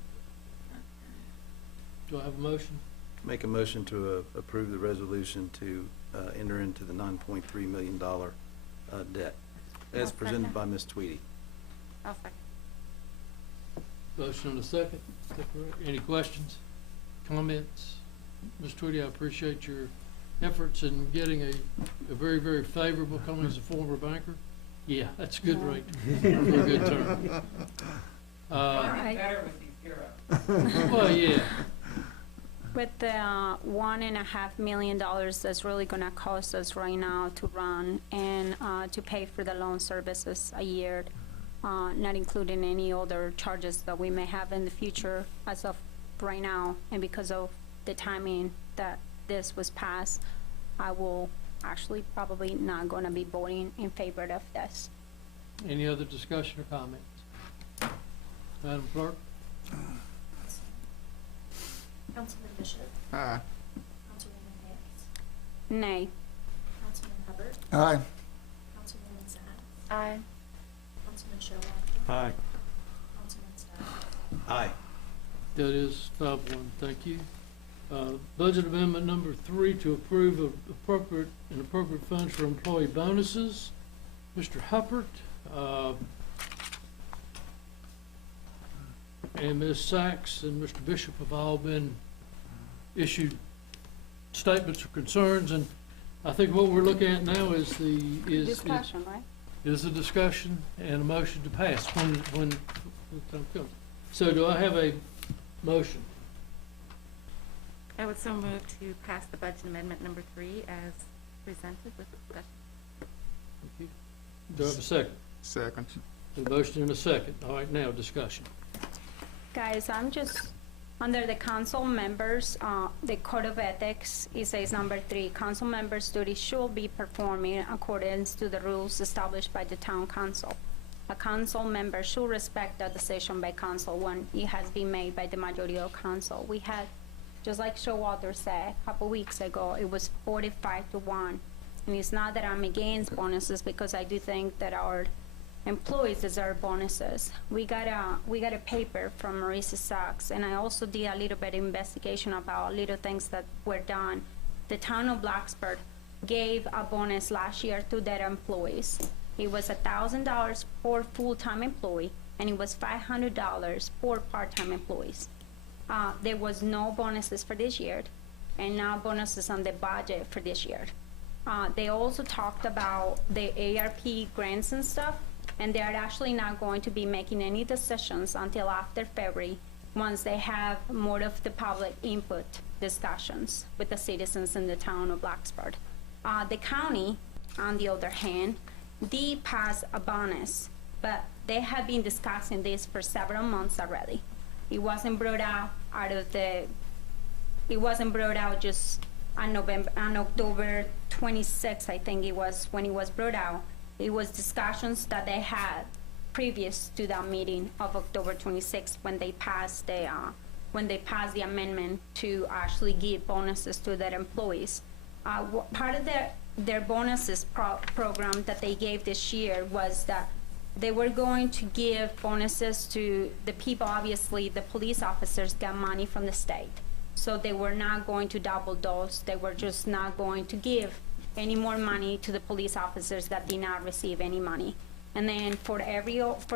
Do I have a motion? Make a motion to approve the resolution to enter into the $9.3 million debt as I'll presented second. by Ms. Tweedy. I'll second. Motion and a second. Is that correct? Any questions, comments? Ms. Tweedy, I appreciate your efforts in getting a very, very favorable, coming as a former banker. Yeah, that's a good rate for a good term. Better with these zeros. Well, yeah. With the $1.5 million that's really gonna cost us right now to run and to pay for the loan services a year, not including any other charges that we may have in the future as of right now, and because of the timing that this was passed, I will actually probably not gonna be voting in favor of this. Any other discussion or comments? Madam Clerk? Councilman Bishop, Aye. Councilwoman Hicks, Nay. Councilman Hubbard, Aye. Councilwoman Sacks, Aye. Councilman Showalter, Aye. Councilman Stites. Aye. That is 5-1, thank you. Budget amendment number 3 to approve of appropriate funds for employee bonuses. Mr. Huppert, and Ms. Sacks and Mr. Bishop have all been issued statements of concerns, and I think what we're looking at now is Discussion, right? is a discussion and a motion to pass when the time comes. So do I have a motion? I would so move to pass the budget amendment number 3 as presented with discussion. Thank you. Do I have a second? Second. A motion and a second. All right, now discussion. Guys, I'm just Under the council members, the Code of Ethics, it says number 3, council members' duties should be performed in accordance to the rules established by the town council. A council member should respect the decision by council when it has been made by the majority of council. We had, just like Showalter said, a couple weeks ago, it was 45-1. And it's not that I'm against bonuses, because I do think that our employees deserve bonuses. We got a paper from Marissa Sachs, and I also did a little bit of investigation about little things that were done. The town of Blacksburg gave a bonus last year to their employees. It was $1,000 for full-time employee, and it was $500 for part-time employees. There was no bonuses for this year, and now bonuses on the budget for this year. They also talked about the ARP grants and stuff, and they're actually not going to be making any decisions until after February, once they have more of the public input discussions with the citizens in the town of Blacksburg. The county, on the other hand, did pass a bonus, but they have been discussing this for several months already. It wasn't brought out just on October 26th, I think it was when it was brought out. It was discussions that they had previous to that meeting of October 26th when they passed the amendment to actually give bonuses to their employees. Part of their bonuses program that they gave this year was that they were going to give bonuses to the people. Obviously, the police officers got money from the state, so they were not going to double those. They were just not going to give any more money to the police officers that did not receive any money. And then for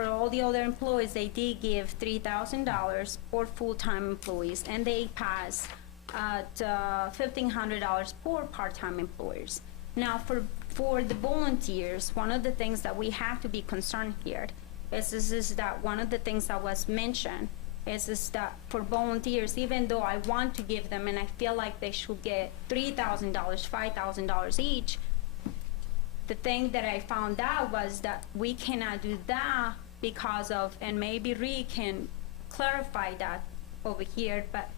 all the other employees, they did give $3,000 for full-time employees, and they passed at $1,500 for part-time employers. Now, for the volunteers, one of the things that we have to be concerned here is that one of the things that was mentioned is that for volunteers, even though I want to give them, and I feel like they should get $3,000, $5,000 each, the thing that I found out was that we cannot do that because of, and maybe Rick can clarify that over here, but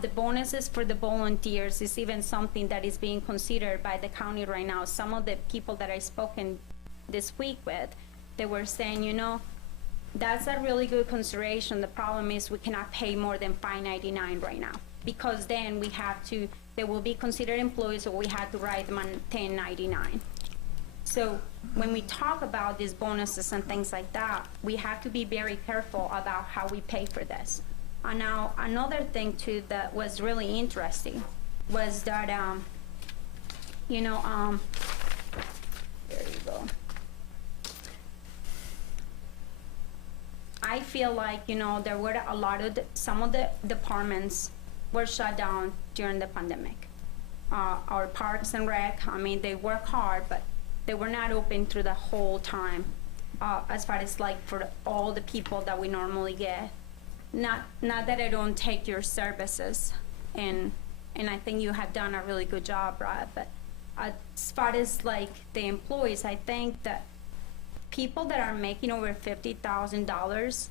the bonuses for the volunteers is even something that is being considered by the county right now. Some of the people that I spoken this week with, they were saying, you know, that's a really good consideration. The problem is we cannot pay more than $5.99 right now, because then they will be considered employees, or we have to write them on 1099. So when we talk about these bonuses and things like that, we have to be very careful about how we pay for this. Now, another thing too that was really interesting was that, there you go. I feel like, there were a lot of some of the departments were shut down during the pandemic. Our Parks and Rec, they work hard, but they were not open through the whole time, as far as like for all the people that we normally get. Not that I don't take your services, and I think you have done a really good job, Brad, but as far as like the employees, I think that people that are making over $50,000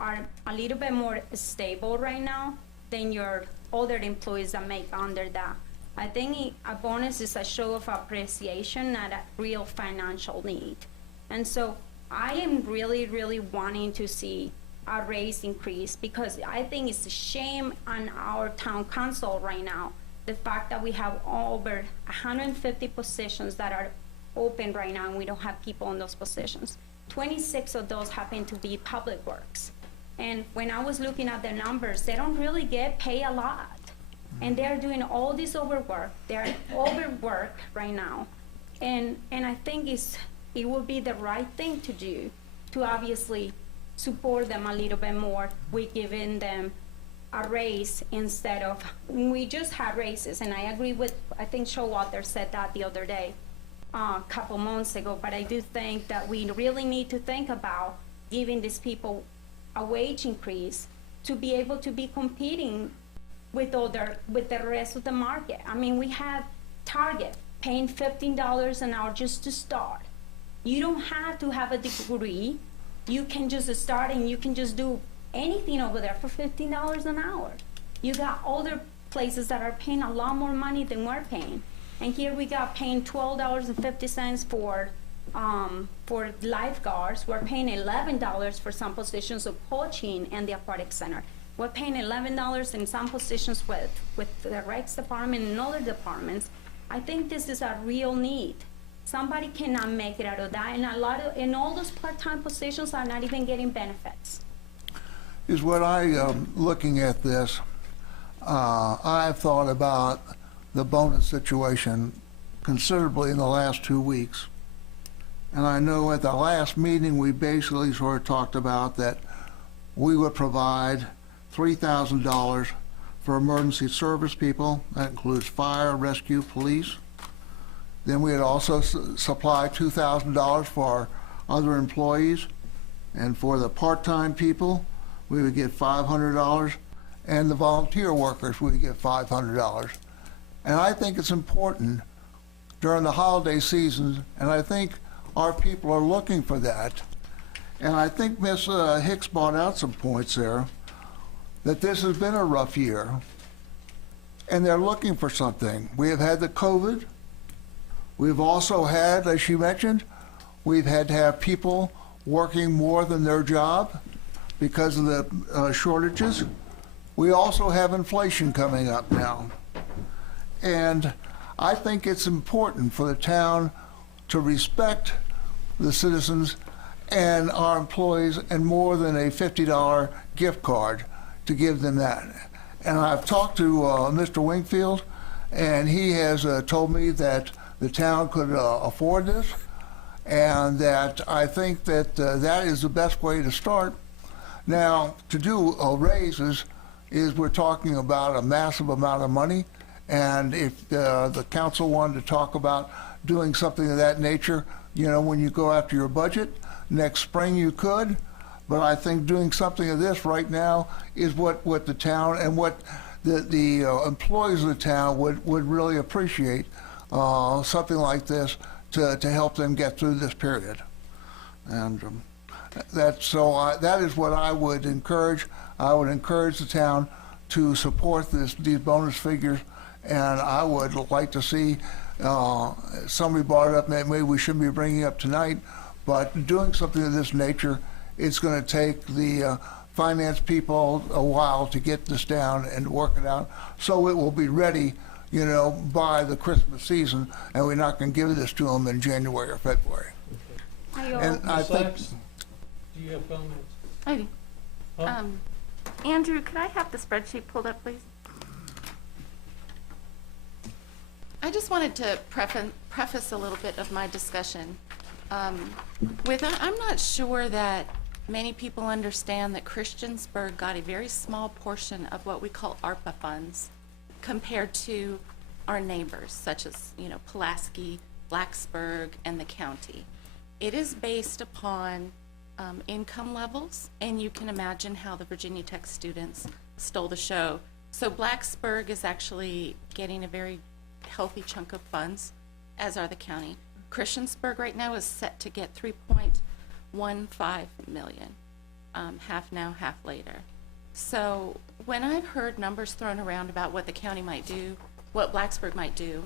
are a little bit more stable right now than your other employees that make under that. I think a bonus is a show of appreciation, not a real financial need. And so I am really, really wanting to see a raise increase, because I think it's a shame on our town council right now, the fact that we have over 150 positions that are open right now and we don't have people in those positions. 26 of those happen to be public works. And when I was looking at the numbers, they don't really get paid a lot. And they're doing all this overwork. They're overworked right now. And I think it would be the right thing to do to obviously support them a little bit more with giving them a raise instead of, we just had raises, and I agree with, I think Showalter said that the other day, a couple months ago, but I do think that we really need to think about giving these people a wage increase to be able to be competing with the rest of the market. We have Target paying $15 an hour just to start. You don't have to have a degree. You can just start and you can just do anything over there for $15 an hour. You got other places that are paying a lot more money than we're paying. And here we got paying $12.50 for lifeguards. We're paying $11 for some positions of coaching and the aquatic center. We're paying $11 in some positions with the Recs department and other departments. I think this is a real need. Somebody cannot make it out of that, and all those part-time positions are not even getting benefits. Is what looking at this, I've thought about the bonus situation considerably in the last 2 weeks. And I know at the last meeting, we basically sort of talked about that we would provide $3,000 for emergency service people. That includes fire, rescue, police. Then we would also supply $2,000 for our other employees. And for the part-time people, we would get $500. And the volunteer workers, we would get $500. And I think it's important during the holiday season, and I think our people are looking for that. And I think Ms. Hicks brought out some points there, that this has been a rough year, and they're looking for something. We have had the COVID. We've also had, as she mentioned, we've had to have people working more than their job because of the shortages. We also have inflation coming up now. And I think it's important for the town to respect the citizens and our employees, and more than a $50 gift card to give them that. And I've talked to Mr. Wingfield, and he has told me that the town could afford this, and that I think that that is the best way to start. Now, to do raises is we're talking about a massive amount of money, and if the council wanted to talk about doing something of that nature, you know, when you go after your budget, next spring you could, but I think doing something of this right now is what the town and what the employees of the town would really appreciate, something like this to help them get through this period. And that is what I would encourage. I would encourage the town to support these bonus figures, and I would like to see, somebody brought it up, maybe we shouldn't be bringing it up tonight, but doing something of this nature, it's going to take the finance people a while to get this down and work it out, so it will be ready, you know, by the Christmas season, and we're not going to give this to them in January or February. And I think, Do you have comments? I do. Huh? Andrew, could I have the spreadsheet pulled up, please? I just wanted to preface a little bit of my discussion. I'm not sure that many people understand that Christiansburg got a very small portion of what we call ARPA funds compared to our neighbors, such as, you know, Pulaski, Blacksburg, and the county. It is based upon income levels, and you can imagine how the Virginia Tech students stole the show. So Blacksburg is actually getting a very healthy chunk of funds, as are the county. Christiansburg right now is set to get $3.15 million, half now, half later. So when I've heard numbers thrown around about what the county might do, what Blacksburg might do,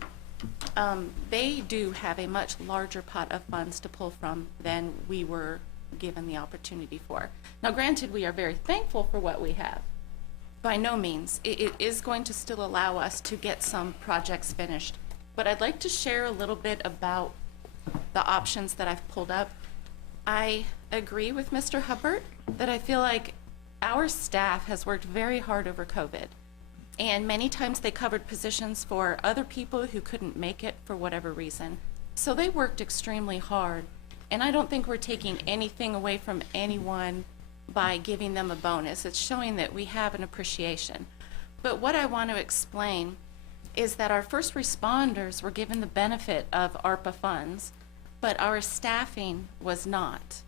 they do have a much larger pot of funds to pull from than we were given the opportunity for. Now, granted, we are very thankful for what we have. By no means. It is going to still allow us to get some projects finished. But I'd like to share a little bit about the options that I've pulled up. I agree with Mr. Hubbard that I feel like our staff has worked very hard over COVID. And many times they covered positions for other people who couldn't make it for whatever reason. So they worked extremely hard. And I don't think we're taking anything away from anyone by giving them a bonus. It's showing that we have an appreciation. But what I want to explain is that our first responders were given the benefit of ARPA funds, but our staffing was not.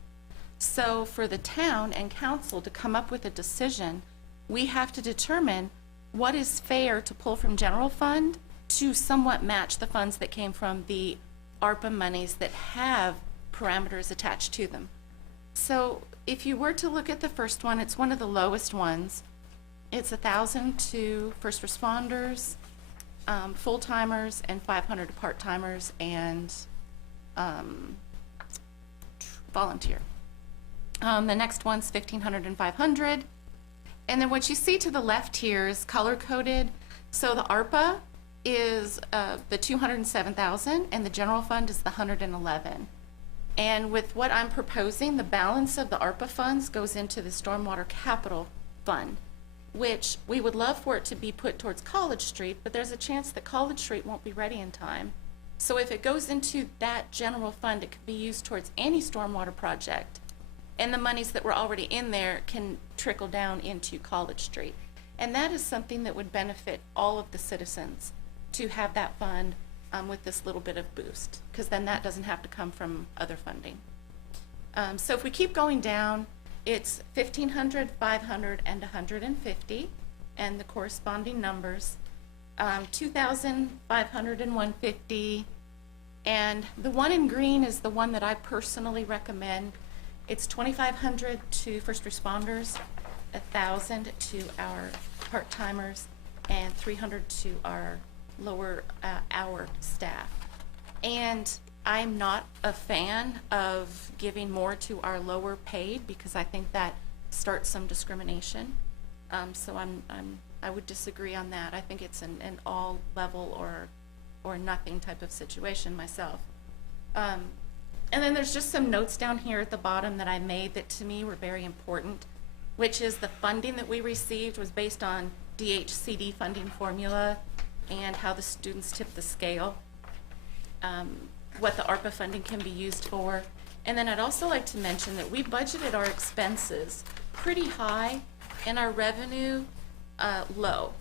So for the town and council to come up with a decision, we have to determine what is fair to pull from general fund to somewhat match the funds that came from the ARPA monies that have parameters attached to them. So if you were to look at the first one, it's one of the lowest ones. It's 1,000 to first responders, full-timers, and 500 to part-timers and volunteer. The next one's 1,500 and 500. And then what you see to the left here is color-coded. So the ARPA is the 207,000, and the general fund is the 111. And with what I'm proposing, the balance of the ARPA funds goes into the Stormwater Capital Fund, which we would love for it to be put towards College Street, but there's a chance that College Street won't be ready in time. So if it goes into that general fund, it could be used towards any stormwater project. And the monies that were already in there can trickle down into College Street. And that is something that would benefit all of the citizens to have that fund with this little bit of boost, because then that doesn't have to come from other funding. So if we keep going down, it's 1,500, 500, and 150, and the corresponding numbers. 2,000, 500, and 150. And the one in green is the one that I personally recommend. It's 2,500 to first responders, 1,000 to our part-timers, and 300 to our lower hour staff. And I'm not a fan of giving more to our lower paid because I think that starts some discrimination. So I would disagree on that. I think it's an all level or nothing type of situation myself. And then there's just some notes down here at the bottom that I made that to me were very important, which is the funding that we received was based on DHCD funding formula and how the students tip the scale, what the ARPA funding can be used for. And then I'd also like to mention that we budgeted our expenses pretty high and our revenue low.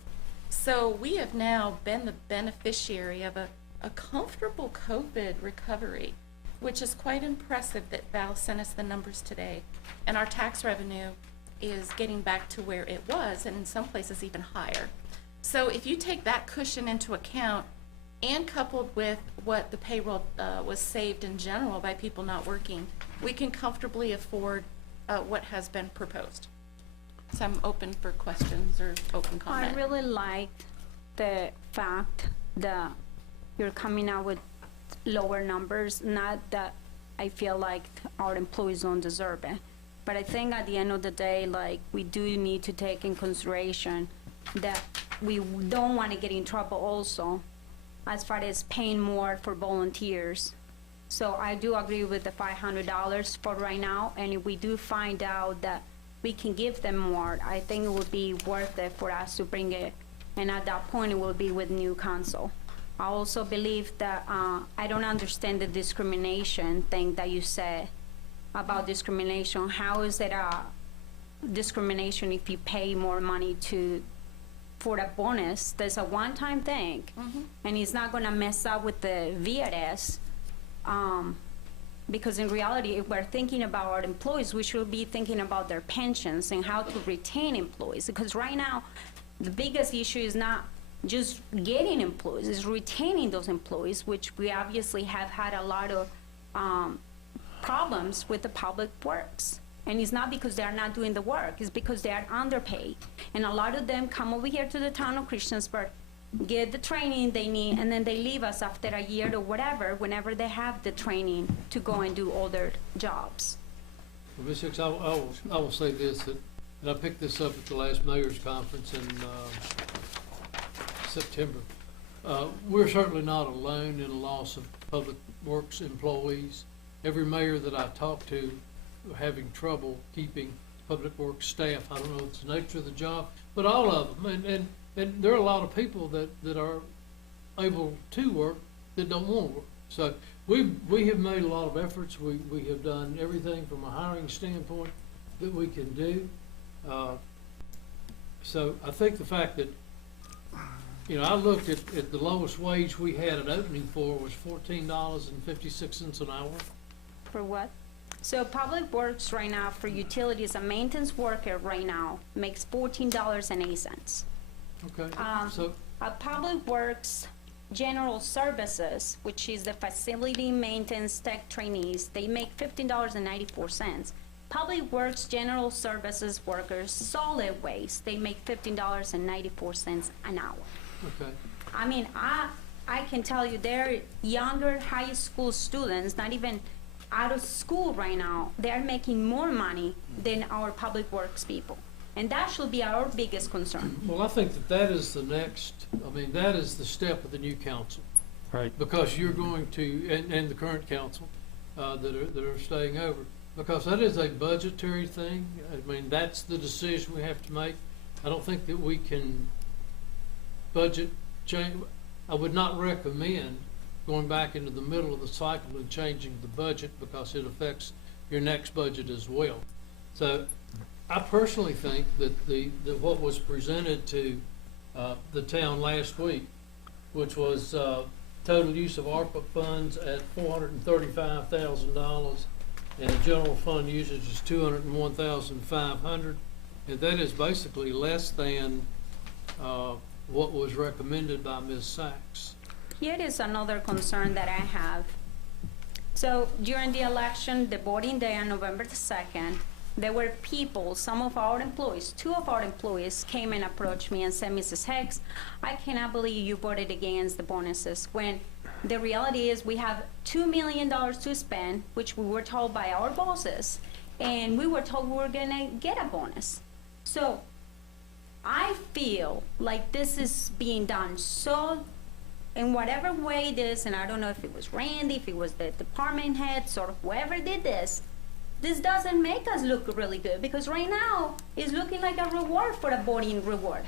So we have now been the beneficiary of a comfortable COVID recovery, which is quite impressive that Val sent us the numbers today. And our tax revenue is getting back to where it was, and in some places even higher. So if you take that cushion into account and coupled with what the payroll was saved in general by people not working, we can comfortably afford what has been proposed. So I'm open for questions or open comment. I really like the fact that you're coming out with lower numbers, not that I feel like our employees don't deserve it. But I think at the end of the day, like, we do need to take in consideration that we don't want to get in trouble also as far as paying more for volunteers. So I do agree with the $500 for right now, and if we do find out that we can give them more, I think it would be worth it for us to bring it, and at that point it will be with new council. I also believe that I don't understand the discrimination thing that you said about discrimination. How is it a discrimination if you pay more money for a bonus? There's a one-time thing, and it's not gonna mess up with the VRS. Because in reality, if we're thinking about our employees, we should be thinking about their pensions and how to retain employees. Because right now, the biggest issue is not just getting employees, it's retaining those employees, which we obviously have had a lot of problems with the public works. And it's not because they are not doing the work, it's because they are underpaid. And a lot of them come over here to the town of Christiansburg, get the training they need, and then they leave us after a year or whatever, whenever they have the training to go and do other jobs. Well, Ms. Hicks, I will say this, that I picked this up at the last mayor's conference in September. We're certainly not alone in a loss of public works employees. Every mayor that I talk to are having trouble keeping public works staff. I don't know if it's the nature of the job, but all of them. And there are a lot of people that are able to work that don't want to work. So we have made a lot of efforts. We have done everything from a hiring standpoint that we can do. So I think the fact that, you know, I looked at the lowest wage we had an opening for was $14.56 an hour. For what? So Public Works right now for utilities, a maintenance worker right now makes $14.08. Okay. So Public Works General Services, which is the facility maintenance tech trainees, they make $15.94. Public Works General Services workers, solid waste, they make $15.94 an hour. Okay. I mean, I can tell you, they're younger high school students, not even out of school right now. They're making more money than our public works people. And that should be our biggest concern. Well, I think that that is the next, I mean, that is the step of the new council. Right. Because you're going to, and the current council, that are staying over. Because that is a budgetary thing. I mean, that's the decision we have to make. I don't think that we can budget change. I would not recommend going back into the middle of the cycle and changing the budget because it affects your next budget as well. So I personally think that what was presented to the town last week, which was total use of ARPA funds at $435,000, and the general fund usage is $201,500, and that is basically less than what was recommended by Ms. Sachs. Here is another concern that I have. So during the election, the voting day on November the 2nd, there were people, some of our employees, 2 of our employees came and approached me and said, Mrs. Hicks, I cannot believe you voted against the bonuses, when the reality is we have $2 million to spend, which we were told by our bosses, and we were told we were gonna get a bonus. So I feel like this is being done so, in whatever way it is, and I don't know if it was Randy, if it was the department head, sort of whoever did this doesn't make us look really good, because right now it's looking like a reward for a voting reward.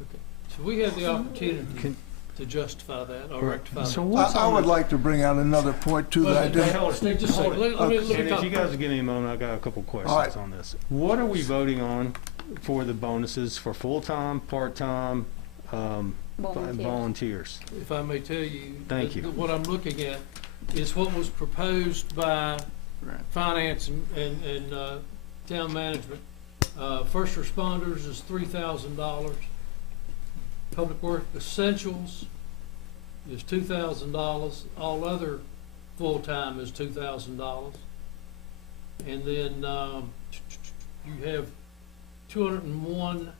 Okay. So we have the opportunity to justify that or rectify that. So what's I would like to bring out another point too that I didn't. Steve, just a second. Let me And if talk. you guys will give me a moment, I got a couple All right. questions on this. What are we voting on for the bonuses for full-time, part-time, volunteers? If I may tell you. Thank you. What I'm looking at is what was proposed by finance and town management. First responders is $3,000. Public work essentials is $2,000. All other full-time is $2,000. And then you have 201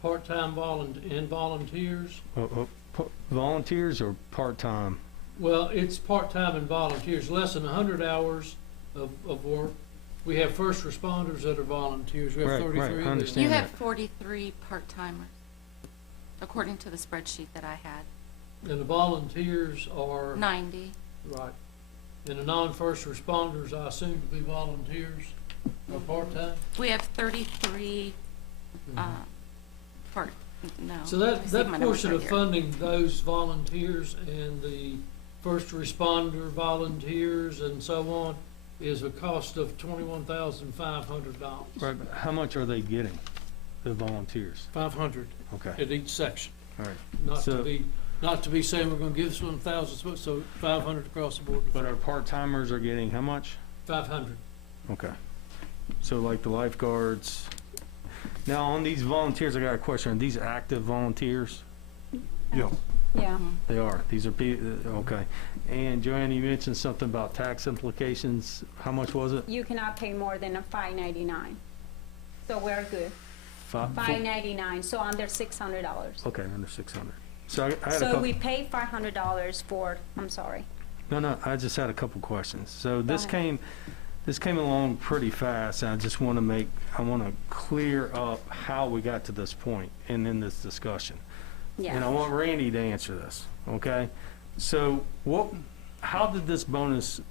part-time volunteers. Volunteers or part-time? Well, it's part-time and volunteers, less than 100 hours of work. We have first responders that are volunteers. We have Right, 33 right, I of them. understand. You have 43 part-timers, according to the spreadsheet that I had. And the volunteers are, 90. right. And the non-first responders, I assume to be volunteers or part-time. We have 33 part, no. So I that see my numbers portion right of here. funding those volunteers and the first responder volunteers and so on is a cost of $21,500. Right, but how much are they getting, the volunteers? 500 Okay, at each section. all right. Not to be saying we're gonna give this one 1,000, so 500 across the board. But our part-timers are getting how much? 500. Okay. So like the lifeguards. Now, on these volunteers, I got a question. Are these active volunteers? Yeah. Yeah. They are. These are okay. And Joanne, you mentioned something about tax implications. How much was it? You cannot pay more than a $5.99. So we're good. $5.99, so under $600. Okay, under 600. So I had a So couple. we pay $500 for, I'm sorry. No, I just had a couple questions. So this ahead. came along pretty fast, and I just want to clear up how we got to this point and in this discussion. Yeah. And I want Randy to answer this, okay? So how did this bonus,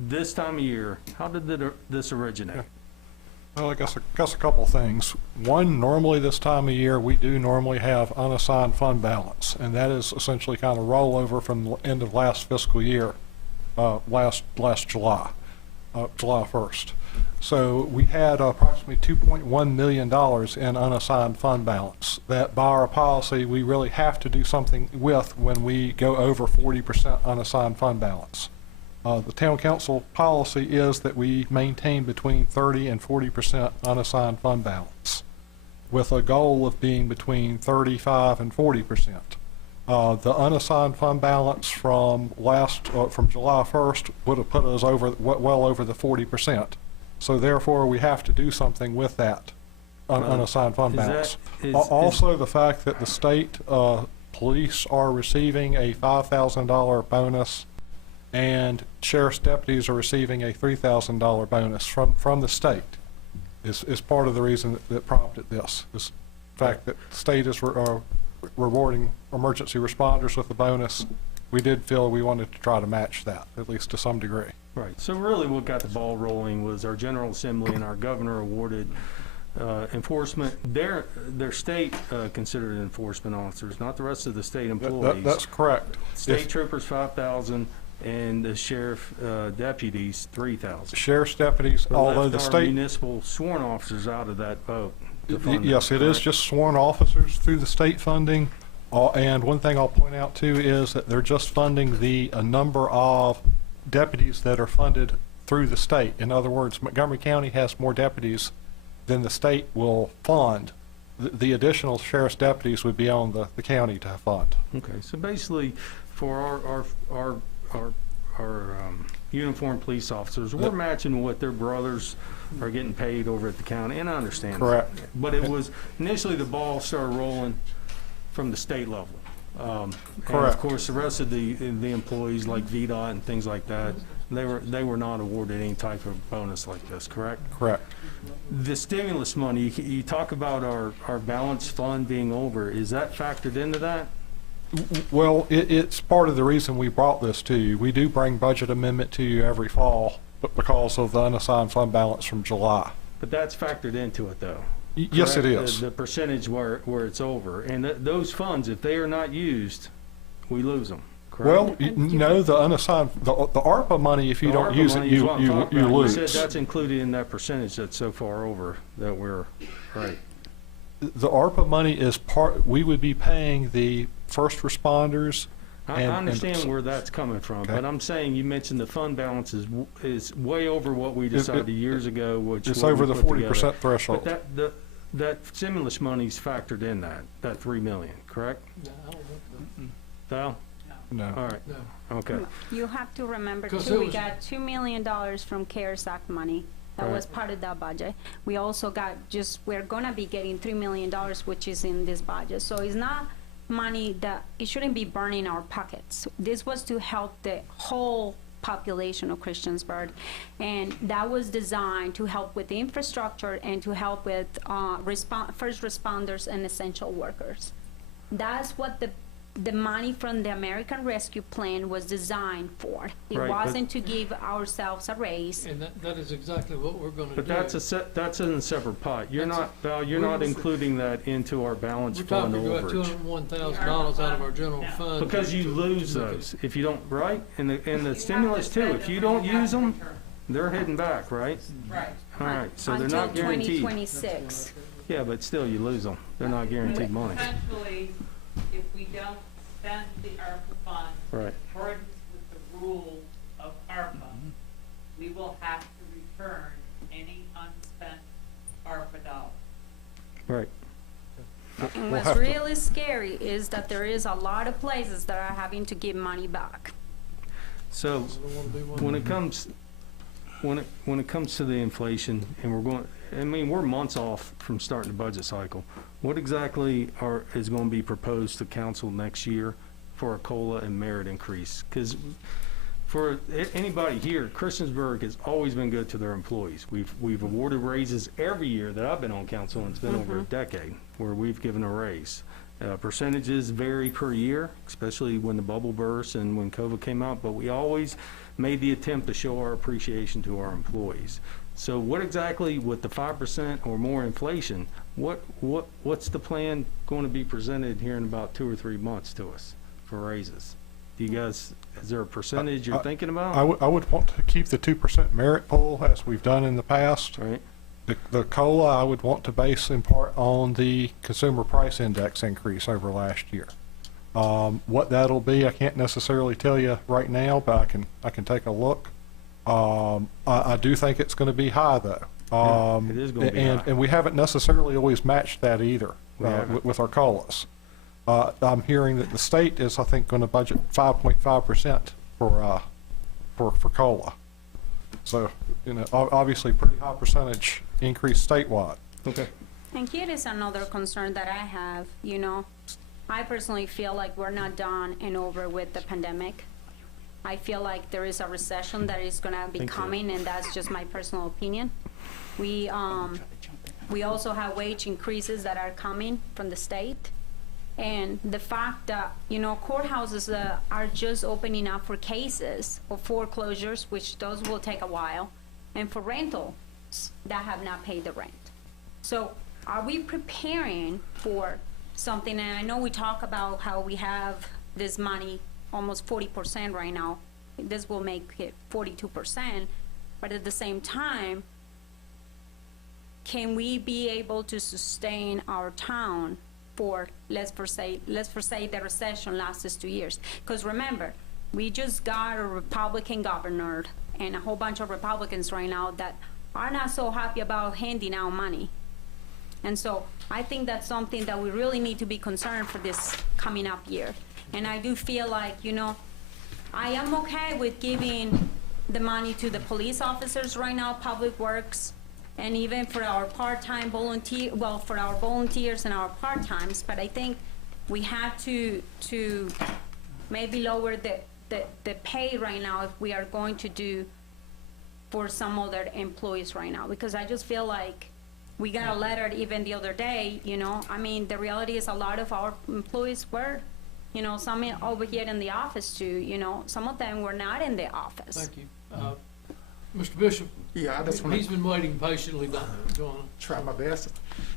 this time of year, how did this originate? Well, I guess a couple things. One, normally this time of year, we do normally have unassigned fund balance, and that is essentially kind of rollover from the end of last fiscal year, last July, July 1st. So we had approximately $2.1 million in unassigned fund balance that by our policy, we really have to do something with when we go over 40% unassigned fund balance. The town council policy is that we maintain between 30 and 40% unassigned fund balance, with a goal of being between 35 and 40%. The unassigned fund balance from July 1st would have put us over well over the 40%. So therefore, we have to do something with that unassigned fund Is that- balance. is- Also, the fact that the state police are receiving a $5,000 bonus and sheriff's deputies are receiving a $3,000 bonus from the state is part of the reason that prompted this. This fact that the state is rewarding emergency responders with the bonus. We did feel we wanted to try to match that, at least to some degree. Right, so really what got the ball rolling was our General Assembly and our governor awarded enforcement, their state considered enforcement officers, not the rest of the state employees. That's correct. State troopers, 5,000, and the sheriff deputies, 3,000. Sheriff's deputies, We although left the our state, municipal sworn officers out of that vote. to fund yes, it is correct? just sworn officers through the state funding. And one thing I'll point out too is that they're just funding a number of deputies that are funded through the state. In other words, Montgomery County has more deputies than the state will fund. The additional sheriff's deputies would be on the county to fund. Okay, so basically, for our uniformed police officers, we're matching what their brothers are getting paid over at the county, and I understand that. Correct. But it was, initially the ball started rolling from the state level. And Correct. of course, the rest of the employees like VDOT and things like that, they were not awarded any type of bonus like this, correct? Correct. The stimulus money, you talk about our balanced fund being over, is that factored into that? Well, it's part of the reason we brought this to you. We do bring budget amendment to you every fall, but because of the unassigned fund balance from July. But that's factored into it, though. Yes, it correct? is. The percentage where it's over. And those funds, if they are not used, we lose them, correct? Well, no, the unassigned, the ARPA money, if you The don't ARPA use it, money is what I'm you talking about. lose. You said that's included in that percentage that's so far over that we're, right. The ARPA money is we would be paying the first responders. I understand where that's coming from, Okay. but I'm saying, you mentioned the fund balance is way over what we decided years ago, which. It's what we over the put together. 40% threshold. But that stimulus money's factored in that 3 million, correct? Val? No. All right, No. okay. You have to remember Because too, it we was- got $2 million from CARES Act money. That was Right. part of that budget. We also got we're gonna be getting $3 million, which is in this budget. So it's not money that, it shouldn't be burning our pockets. This was to help the whole population of Christiansburg. And that was designed to help with the infrastructure and to help with first responders and essential workers. That's what the money from the American Rescue Plan was designed for. It Right, but- wasn't to give ourselves a raise. And that is exactly what we're gonna do. But that's in a separate pot. You're That's not, Val, you're not including that into our balance We're fund talking about overage. $201,000 out of our general fund. Because you lose those if you don't, right? And the stimulus too, if you don't use them, they're heading back, right? Right. All right, so they're not Until guaranteed. 2026. Yeah, but still, you lose them. They're not guaranteed money. Essentially, if we don't spend the ARPA funds Right. in accordance with the rules of ARPA, we will have to return any unspent ARPA dollars. Right. And We'll what's have to- really scary is that there is a lot of places that are having to give money back. So when it comes to the inflation, and we're months off from starting the budget cycle. What exactly is going to be proposed to council next year for a COLA and merit increase? Because for anybody here, Christiansburg has always been good to their employees. We've awarded raises every year that I've been on council, and it's been over a decade where we've given a raise. Percentages vary per year, especially when the bubble burst and when COVID came out, but we always made the attempt to show our appreciation to our employees. So what exactly, with the 5% or more inflation, what's the plan going to be presented here in about 2 or 3 months to us for raises? Do you guys, is there a percentage you're thinking about? I would want to keep the 2% merit pool as we've done in the past. Right. The COLA, I would want to base in part on the consumer price index increase over last year. What that'll be, I can't necessarily tell you right now, but I can take a look. I do think it's going to be high though. It is going to be high. And we haven't necessarily always matched that either with our COLAs. I'm hearing that the state is, I think, going to budget 5.5% for COLA. So, you know, obviously pretty high percentage increase statewide. Okay. And here is another concern that I have, you know. I personally feel like we're not done and over with the pandemic. I feel like there is a recession that is gonna be coming, and that's just my personal opinion. We also have wage increases that are coming from the state. And the fact that, you know, courthouses are just opening up for cases of foreclosures, which those will take a while, and for rentals that have not paid the rent. So are we preparing for something? And I know we talk about how we have this money, almost 40% right now. This will make it 42%, but at the same time, can we be able to sustain our town for, let's foresay the recession lasts 2 years? Because remember, we just got a Republican governor and a whole bunch of Republicans right now that are not so happy about handing out money. And so I think that's something that we really need to be concerned for this coming up year. And I do feel like, you know, I am okay with giving the money to the police officers right now, Public Works, and even for our part-time for our volunteers and our part-times, but I think we have to maybe lower the pay right now if we are going to do for some other employees right now, because I just feel like we got a letter even the other day, you know. I mean, the reality is a lot of our employees were, you know, some over here in the office too, you know, some of them were not in the office. Thank you. Mr. Bishop? Yeah, I just want He's been waiting patiently, go on. try my best.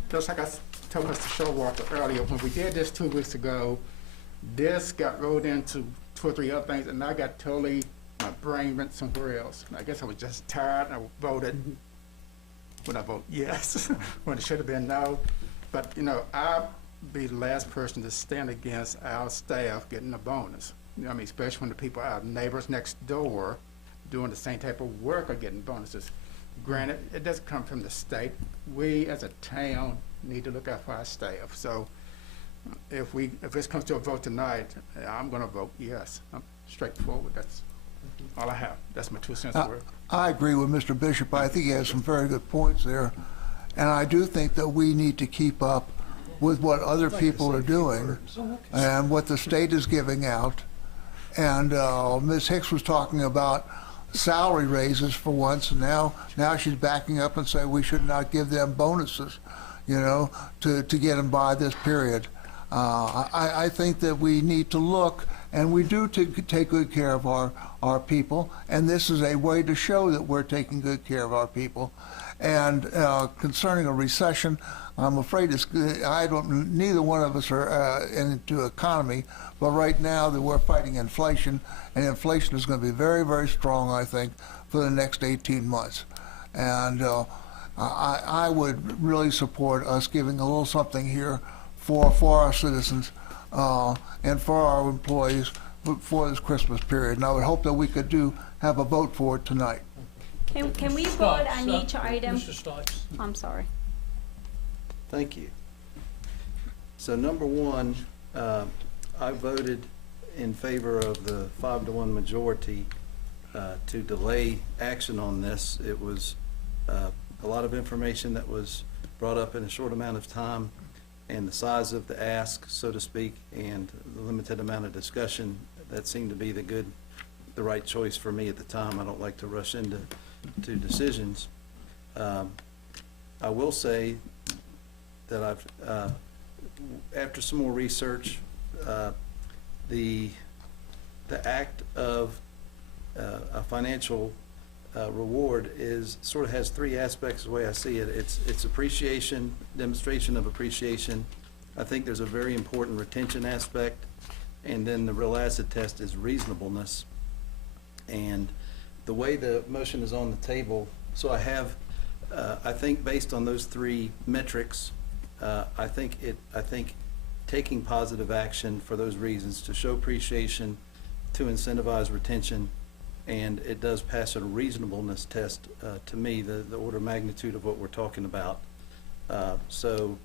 Just like I told Mr. Showalter earlier, when we did this 2 weeks ago, this got rolled into 2 or 3 other things, and I got totally, my brain went somewhere else. And I guess I was just tired, and I voted, when I vote yes, when it should have been no. But, you know, I'll be the last person to stand against our staff getting a bonus. You know what I mean, especially when the people, our neighbors next door, doing the same type of work are getting bonuses. Granted, it doesn't come from the state. We as a town need to look out for our staff. So if this comes to a vote tonight, I'm gonna vote yes. I'm straightforward. That's all I have. That's my 2 cents worth. I agree with Mr. Bishop. I think he has some very good points there. And I do think that we need to keep up with what other people are doing and what the state is giving out. And Ms. Hicks was talking about salary raises for once, and now she's backing up and saying we should not give them bonuses, you know, to get them by this period. I think that we need to look, and we do take good care of our people, and this is a way to show that we're taking good care of our people. And concerning a recession, I'm afraid neither one of us are into economy, but right now that we're fighting inflation, and inflation is going to be very, very strong, I think, for the next 18 months. And I would really support us giving a little something here for our citizens and for our employees for this Christmas period. And I would hope that we could have a vote for it tonight. Can we vote on each item? Mr. Stipes. I'm sorry. Thank you. So number one, I voted in favor of the 5-to-1 majority to delay action on this. It was a lot of information that was brought up in a short amount of time, and the size of the ask, so to speak, and the limited amount of discussion, that seemed to be the right choice for me at the time. I don't like to rush into decisions. I will say that I've, after some more research, the act of a financial reward sort of has 3 aspects the way I see it. It's appreciation, demonstration of appreciation. I think there's a very important retention aspect, and then the real asset test is reasonableness. And the way the motion is on the table, so I have, I think based on those 3 metrics, I think taking positive action for those reasons, to show appreciation, to incentivize retention, and it does pass a reasonableness test to me, the order of magnitude of what we're talking about. So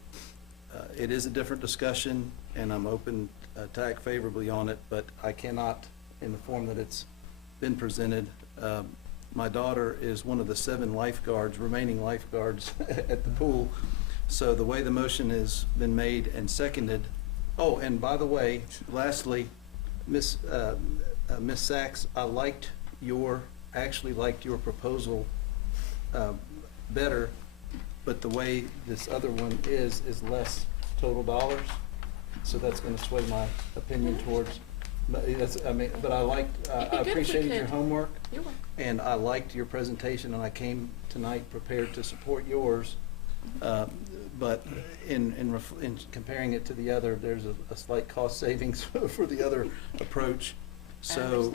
it is a different discussion, and I'm open to act favorably on it, but I cannot, in the form that it's been presented, my daughter is one of the 7 lifeguards, remaining lifeguards at the pool. So the way the motion has been made and seconded, oh, and by the way, lastly, Ms. Sachs, I actually liked your proposal better, but the way this other one is less total dollars. So that's gonna sway my opinion towards, but I liked, I It'd be good if we appreciated your could. homework, You're welcome. and I liked your presentation, and I came tonight prepared to support yours. But in comparing it to the other, there's a slight cost savings for the other approach. So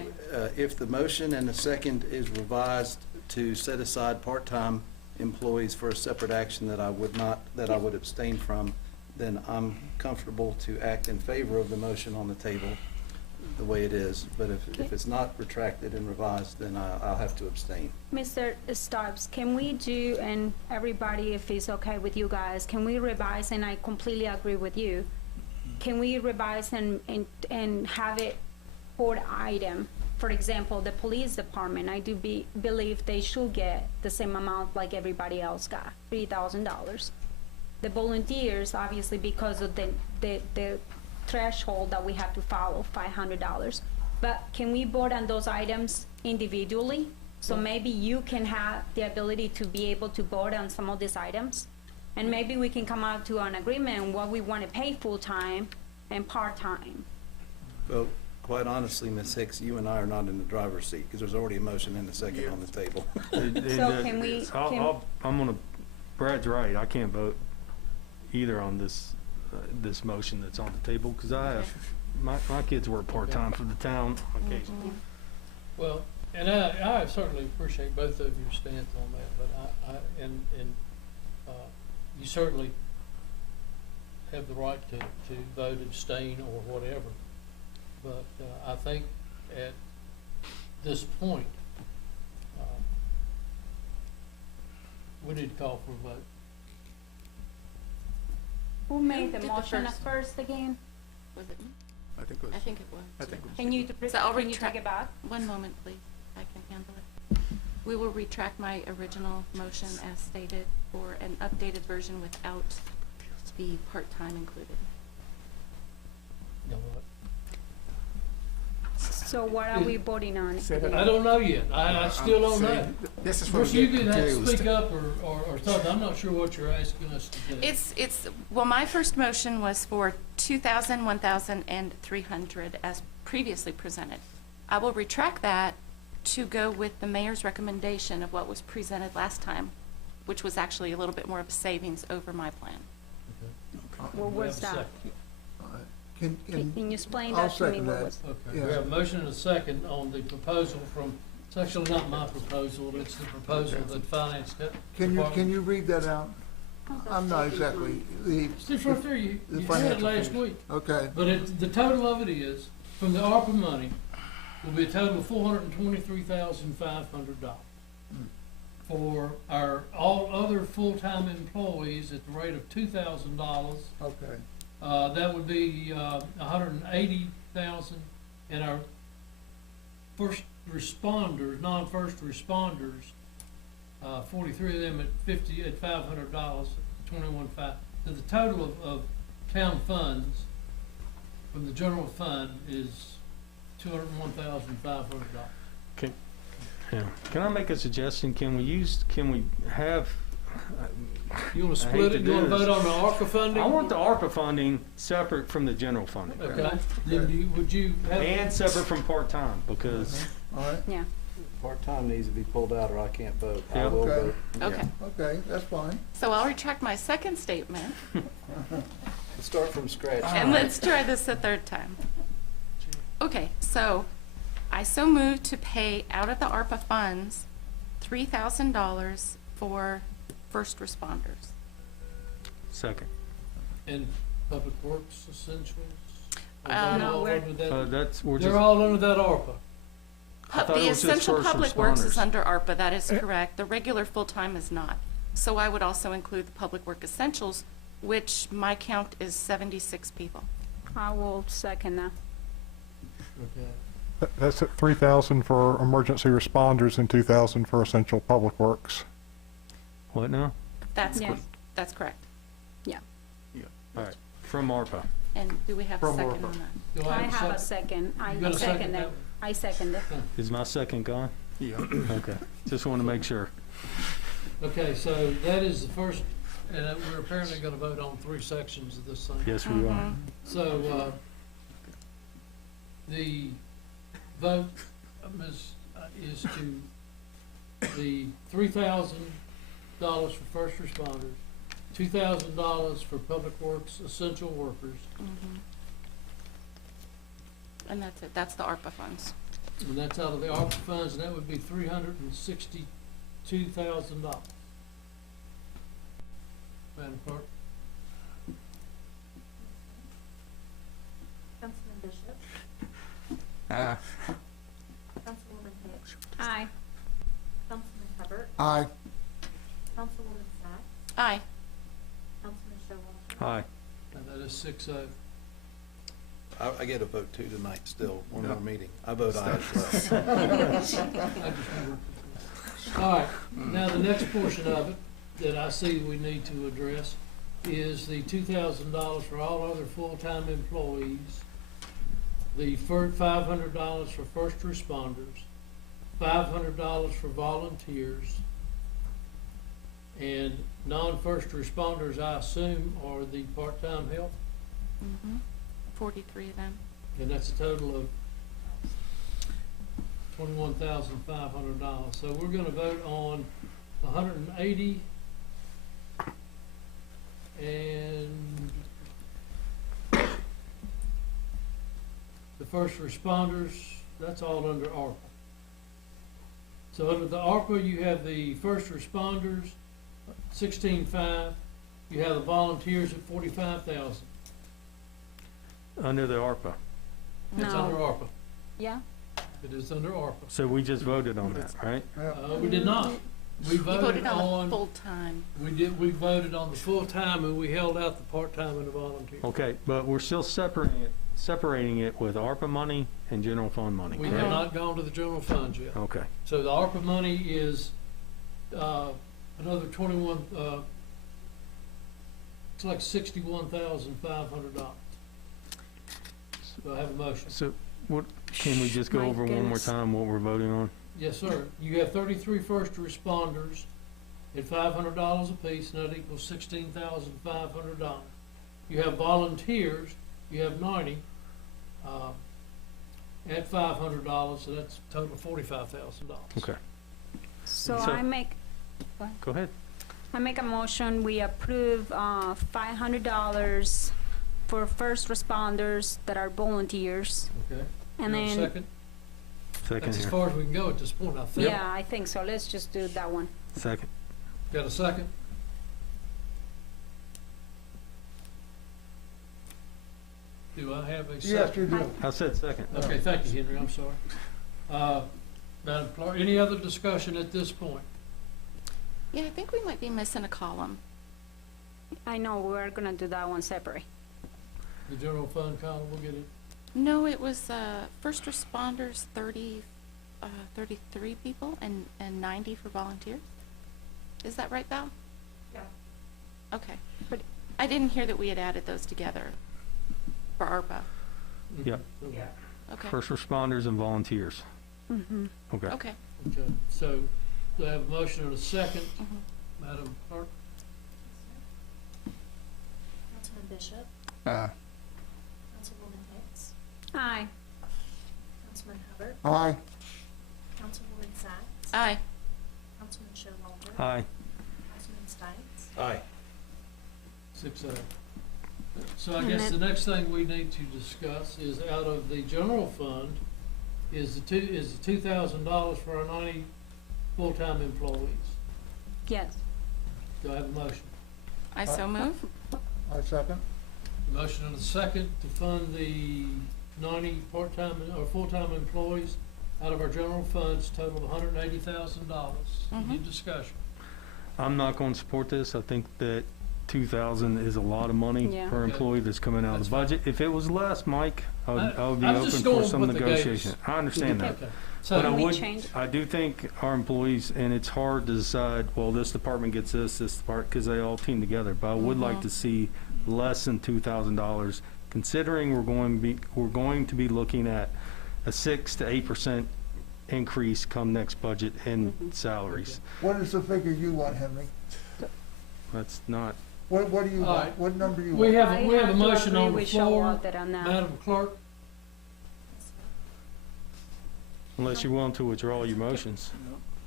if the motion and the second is revised to set aside part-time employees for a separate action that I would abstain from, then I'm comfortable to act in favor of the motion on the table the way it is. But if it's not retracted and revised, then I'll have to abstain. Mr. Stubbs, can we do, and everybody, if it's okay with you guys, can we revise, and I completely agree with you, can we revise and have it for item? For example, the police department, I do believe they should get the same amount like everybody else got, $3,000. The volunteers, obviously, because of the threshold that we have to follow, $500. But can we vote on those items individually? So maybe you can have the ability to be able to vote on some of these items? And maybe we can come out to an agreement on what we want to pay full-time and part-time. Well, quite honestly, Ms. Hicks, you and I are not in the driver's seat, because there's already a motion and a second on the table. So can we, Brad's right, I can't vote either on this motion that's on the table, because I have, my kids work part-time for the town occasionally. Well, and I certainly appreciate both of your stance on that, but you certainly have the right to vote abstain or whatever. But I think at this point, we need to call for a vote. who made the Did the motion at first. first again? Was it me? I think it was. I think it was. I think it was. Can you, So I'll can you retract- take it back? One moment, please. I can handle it. We will retract my original motion as stated for an updated version without the part-time included. You know what? So what are we voting on? Say that I don't know yet. I still don't know. This is Of where course, we you get can have to confused. speak up or something. I'm not sure what you're asking us to do. Well, my first motion was for 2,000, 1,000, and 300 as previously presented. I will retract that to go with the mayor's recommendation of what was presented last time, which was actually a little bit more of a savings over my plan. What We was have a that? second. Can you explain I'll that to me? second What that. was? Okay, Yeah. we have a motion and a second on the proposal from, it's actually not my proposal, it's the proposal that Finance Department. Can you read that out? I'm not exactly, It's just right there, you the said it financial last piece. week. Okay, But the total of it is, from the ARPA money, will be a total of $423,500 for our, all other full-time employees at the rate of $2,000. okay. That would be $180,000, and our first responders, non-first responders, 43 of them at $500, 21,500. So the total of town funds from the general fund is $201,500. Can I make a suggestion? Can we have, You wanna I hate split to it, you do wanna this. vote on the ARPA funding? I want the ARPA funding separate from the general funding. Okay, then would you have? And separate from part-time, because All right, Yeah. Part-time needs to be pulled out, or I can't vote. I Yeah. will Okay. vote. Okay, okay, that's fine. so I'll retract my second statement, Let's start from scratch. and let's try this a third time. Okay, so I so move to pay out of the ARPA funds $3,000 for first responders. second. And Public Works Essentials? No, we're- They're all under that ARPA. I thought it The was just essential first public works is responders. under ARPA, that is correct. The regular full-time is not. So I would also include the public work essentials, which my count is 76 people. I will second that. Okay. That's at 3,000 for emergency responders and 2,000 for essential public works. What now? That's, Yes. that's correct. All right, from ARPA. And do we have a From second ARPA. on that? Do I I have have a a second? second. I You got a second? second it. I second it. Is my second gone? Yeah. Okay, just want to make sure. Okay, so that is the first, and we're apparently gonna vote on 3 sections of this thing. Yes, we are. Mhm. So, the vote, is to the $3,000 for first responders, $2,000 for public works essential workers, Mhm. And that's it, that's the ARPA funds. and that's out of the ARPA funds, and that would be $362,000. Madam Clerk? Councilman Bishop, Aye. Councilwoman Hicks, Aye. Councilman Hubbard, Aye. Councilwoman Sacks, Aye. Councilman Showalter. Aye. And that is 6-0. I get a vote too tonight still, one more meeting. I vote aye as well. All right, now the next portion of it that I see we need to address is the $2,000 for all other full-time employees, the $500 for first responders, $500 for volunteers, and non-first responders, I assume, are the part-time help, Mhm. 43 of them. and that's a total of $21,500. So we're gonna vote on 180 and the first responders, that's all under ARPA. So under the ARPA, you have the first responders, 16.5, you have the volunteers at 45,000. Under the ARPA. It's under No. ARPA. Yeah? It is under ARPA. So we just voted on that, right? We did not. We You voted voted on the on, full-time. we voted on the full-time and we held out the part-time and the volunteer. Okay, but we're still separating it with ARPA money and general fund money, We have correct? not gone to the general funds yet. Okay, So the ARPA money is, another 21, it's like $61,500. Do I have a motion? so what, can we just go My over one more goodness. time what we're voting on? Yes, sir. You have 33 first responders at $500 apiece, and that equals $16,500. You have volunteers, you have 90, at $500, so that's a total of $45,000. Okay, So So- I make go ahead. a motion, we approve $500 for first responders that are volunteers. Okay. And You have a then, second? Second That's as here. far as we can go at this point, I think. yeah, I think so. Let's just do that one. Second. Got a second? Do I have a second? Yes, you do. I said second. Okay, thank you, Henry, I'm sorry. Madam Clerk, any other discussion at this point? Yeah, I think we might be missing a column. I know, we're gonna do that one separate. The general fund column, we'll get it. No, it was, first responders, 33 people and 90 for volunteers. Is that right, Val? Yeah. Okay. But- I didn't hear that we had added those together for ARPA. Yep. Yeah. Okay. First responders and volunteers. Mm-hmm. Okay. Okay. Okay, so, do I have a motion and a second? Mhm. Madam Clerk? Councilman Bishop, Aye. Councilwoman Hicks, Aye. Councilman Hubbard, Aye. Councilwoman Sacks, Aye. Councilman Showalter, Aye. Councilman Stites, Aye. 6-0. So I And guess the then- next thing we need to discuss is out of the general fund, is the $2,000 for our 90 full-time employees. Yes. Do I have a motion? I so move. I second. Motion and a second to fund the 90 part-time or full-time employees out of our general funds, total of $180,000. Any Mhm. discussion? I'm not going to support this. I think that 2,000 is a lot of money Yeah. per employee that's coming out of the budget. If it was less, Mike, I would be I'm open just for going some with the gauge. negotiation. I understand that. Okay. But I So, Can we would, change- I do think our employees, and it's hard to decide, well, this department gets this department, because they all team together. But I would like to see less than $2,000, considering we're going to be looking at a 6 to 8% increase come next budget in salaries. What is the figure you want, Henry? That's not, What do you All want? right. What number you we want? have, we have a motion on the with floor. Showalter on that. Madam Clerk, unless you're willing to withdraw your motions.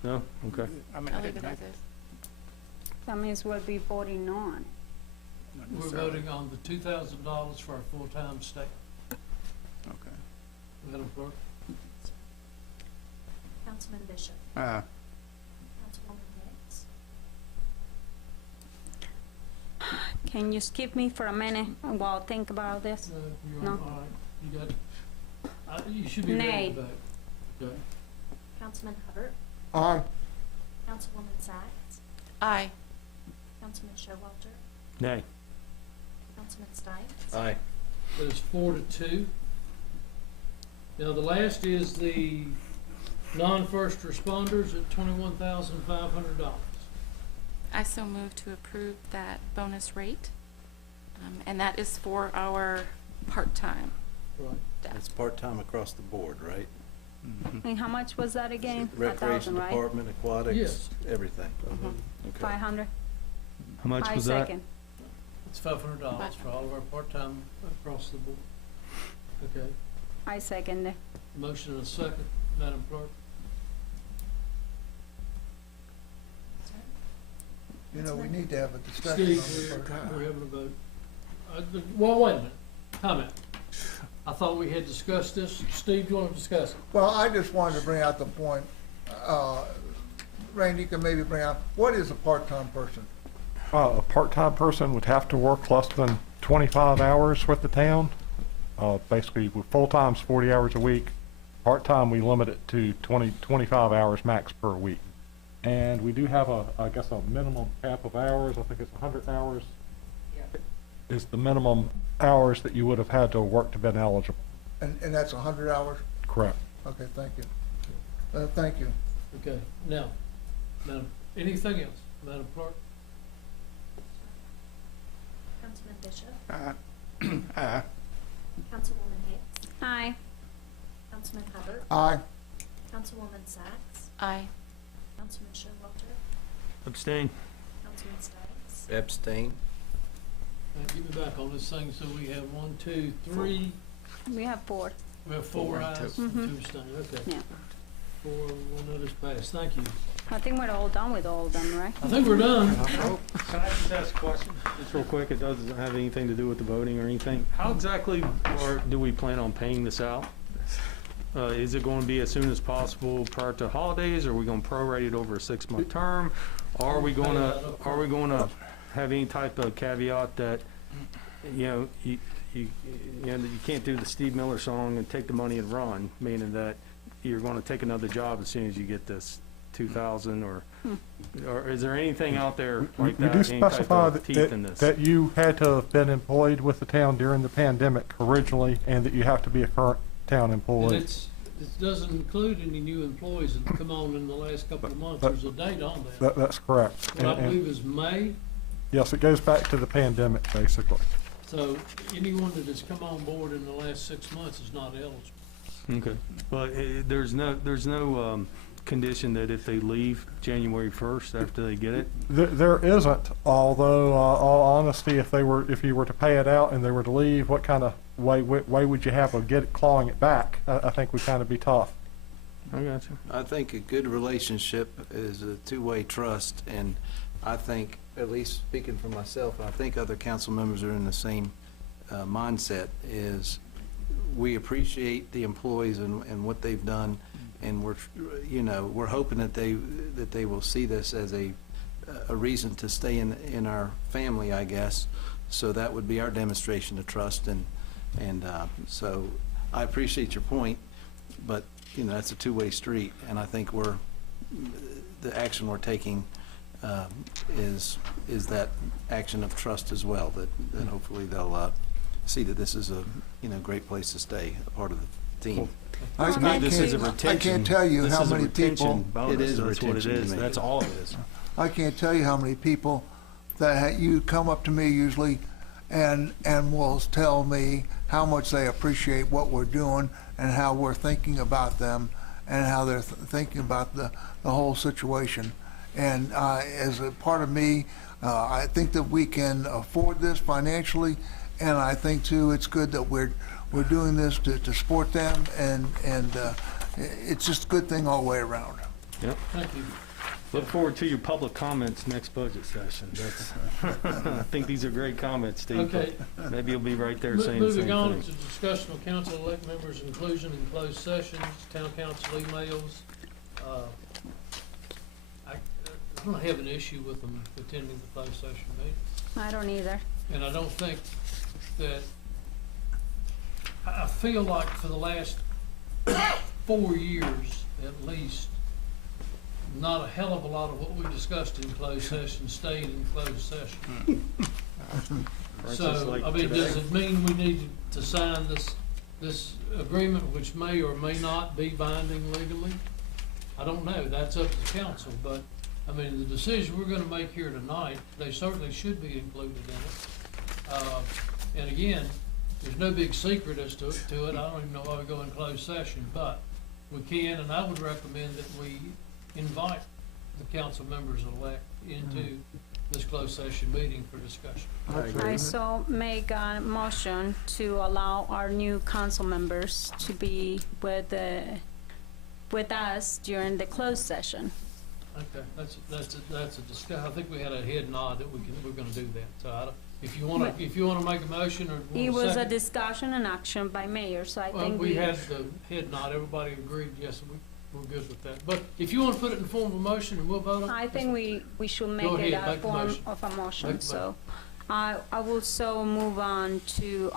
No? Okay. I mean, I'll leave it as is. That means we'll be voting on. we're voting on the $2,000 for our full-time staff. Okay. Madam Clerk? Councilman Bishop, Aye. Councilwoman Hicks, Can you skip me for a minute while I think about this? You're No. on, all right, you got, you should be ready Nay. to vote. Okay. Councilman Hubbard, Aye. Councilwoman Sacks, Aye. Councilman Showalter, Nay. Councilman Stipes, Aye. That is 4-2. Now, the last is the non-first responders at $21,500. I so move to approve that bonus rate. And that is for our part-time Right. staff. It's part-time across the board, right? And how much was that again? Recreation 1,000, right? department, aquatics, Yes. everything. Mhm. Okay. 500? How much I was that? second. It's $500 for all of our part-time across the board. Okay, I second it. motion and a second, Madam Clerk. You know, we need to have a discussion on Steve, this we're first. we're having a vote. Well, wait a minute, comment. I thought we had discussed this. Steve, do you want to discuss it? Well, I just wanted to bring out the point, Randy, you can maybe bring out, what is a part-time person? A part-time person would have to work less than 25 hours with the town. Basically, with full-time's 40 hours a week. Part-time, we limit it to 25 hours max per week. And we do have I guess, a minimum cap of hours. I think it's 100 hours is the minimum hours that you would have had to work to been eligible. And that's 100 hours? Correct. Okay, thank you. Thank you. Okay, now, Madam, anything else, Madam Clerk? Councilman Bishop, Aye. Councilwoman Hicks, Aye. Councilman Hubbard, Aye. Councilwoman Sacks, Aye. Councilman Showalter, Abstain. Councilman Stipes, Abstain. Get me back on this thing, so we have 1, 2, 3, We have 4. we have 4 ayes, and 2 abstain, okay. Yeah. 4, 1 others passed, thank you. I think we're all done with all of them, right? I think we're done. Can I just ask a question? Just real quick, it doesn't have anything to do with the voting or anything. How exactly do we plan on paying this out? Is it going to be as soon as possible prior to holidays? Are we going to prorate it over a 6-month term? Are we going to have any type of caveat that, you can't do the Steve Miller song and take the money and run, meaning that you're going to take another job as soon as you get this 2,000, or is there anything out there like We that? do any type specify of teeth in this? that you had to have been employed with the town during the pandemic originally, and that you have to be a current town And employee. it doesn't include any new employees that have come on in the last couple of months. But- There's a date on that. That's correct. What I And- believe is May. Yes, it goes back to the pandemic, basically. So anyone that has come on board in the last 6 months is not eligible. Okay, but there's no condition that if they leave January 1st after they get it? There isn't, although, all honesty, if you were to pay it out and they were to leave, what kind of way would you have of clawing it back? I think would kind of be tough. I got you. I think a good relationship is a two-way trust, and I think, at least speaking for myself, and I think other council members are in the same mindset, is we appreciate the employees and what they've done, and we're hoping that they will see this as a reason to stay in our family, I guess. So that would be our demonstration of trust, and so I appreciate your point, but that's a two-way street, and I think the action we're taking is that action of trust as well, that hopefully they'll see that this is a, great place to stay, a part of the team. I can't tell you how many people. It is a That's what it retention to is. me. That's all it is. I can't tell you how many people that you come up to me usually and will tell me how much they appreciate what we're doing and how we're thinking about them and how they're thinking about the whole situation. And as a part of me, I think that we can afford this financially, and I think too it's good that we're doing this to support them, and it's just a good thing all the way around. Yep. Thank you. Look forward to your public comments next budget session. I think these are great comments, Steve. Okay. Maybe you'll be right there saying the same Moving on thing. to discussion of council-elect members' inclusion in closed sessions, town council emails. I don't have an issue with them attending the closed session meeting. I don't either. And I don't think that, I feel like for the last 4 years at least, not a hell of a lot of what we discussed in closed session stayed in closed session. So, I mean, does it mean we need to sign this agreement, which may or may not be binding legally? I don't know, that's up to council, but, I mean, the decision we're gonna make here tonight, they certainly should be included in it. And again, there's no big secret as to it, I don't even know why we go in closed session, but we can, and I would recommend that we invite the council members elect into this closed session meeting for discussion. I so make a motion to allow our new council members to be with us during the closed session. Okay, that's a discuss, I think we had a head nod that we're gonna do that, so I don't, if you wanna make a motion or It want was a second. discussion and action by mayor, so I Well, think we had the head nod, everybody agreed, yes, we're good with that. But if you wanna put it in the form of a motion and we'll vote on it. I think we should make Go it ahead, a make the form motion. of a Make motion, the so I will so move on to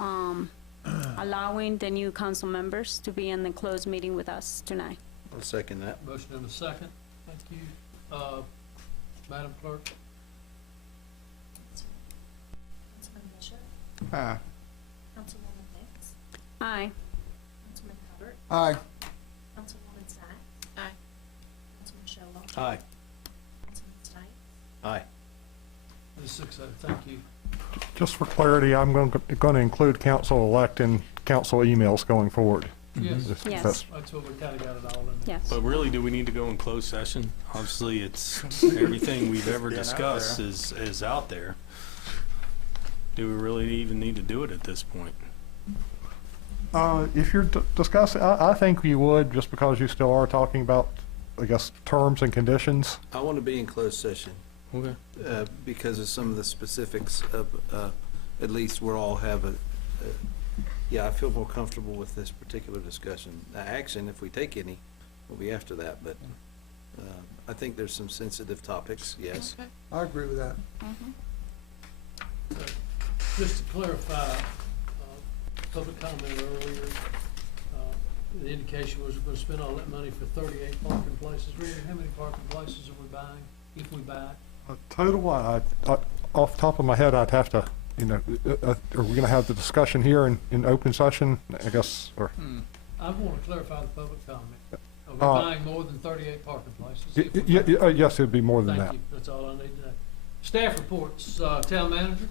allowing the new council members to be in the closed meeting with us tonight. I'll second that. Motion and a second, thank you. Madam Clerk? Councilman Bishop, Aye. Councilwoman Hicks, Aye. Councilman Hubbard, Aye. Councilwoman Sacks. Aye. Councilman Showalter. Aye. Councilman Stites. Aye. It's 6-0, thank you. Just for clarity, I'm going to include council-elect in council emails going forward. Yes, Yes. that's what we kinda got it all in. Yes. But really, do we need to go in closed session? Obviously, it's, everything we've ever Been out discussed there. is out there. Do we really even need to do it at this point? If you're discussing, I think you would, just because you still are talking about, I guess, terms and conditions. I want to be in closed session. Okay. Because of some of the specifics of, at least we'll all have yeah, I feel more comfortable with this particular discussion. Action, if we take any, will be after that, but I think there's some sensitive topics, yes. Okay. I agree with that. Just to clarify, public comment earlier, the indication was we're gonna spend all that money for 38 parking places. Randy, how many parking places are we buying, if we buy it? Total, off the top of my head, I'd have to, are we going to have the discussion here in open session, I guess, or? I want to clarify the public comment. Are we buying more than 38 parking places? If we buy- Yes, it'd be more than that. Thank you, that's all I need to know. Staff reports, town manager?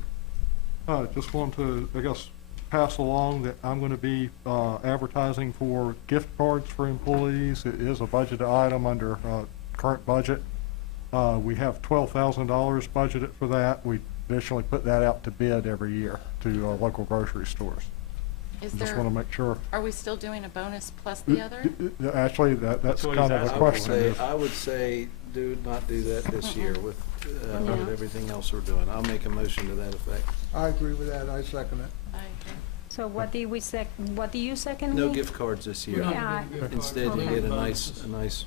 Just want to, I guess, pass along that I'm going to be advertising for gift cards for employees. It is a budgeted item under current budget. We have $12,000 budgeted for that. We additionally put that out to bid every year to local grocery stores. Is Just want to make sure. Are we still doing a bonus plus the other? Actually, that's what kind he's of the asking question. I would say do not do that this year with everything else we're doing. I'll make a motion to that effect. I agree with that. I second it. I agree. So what do you second? No me? gift cards this We're year. not Yeah. gonna do gift cards. Instead, you We're get a doing nice, bonuses.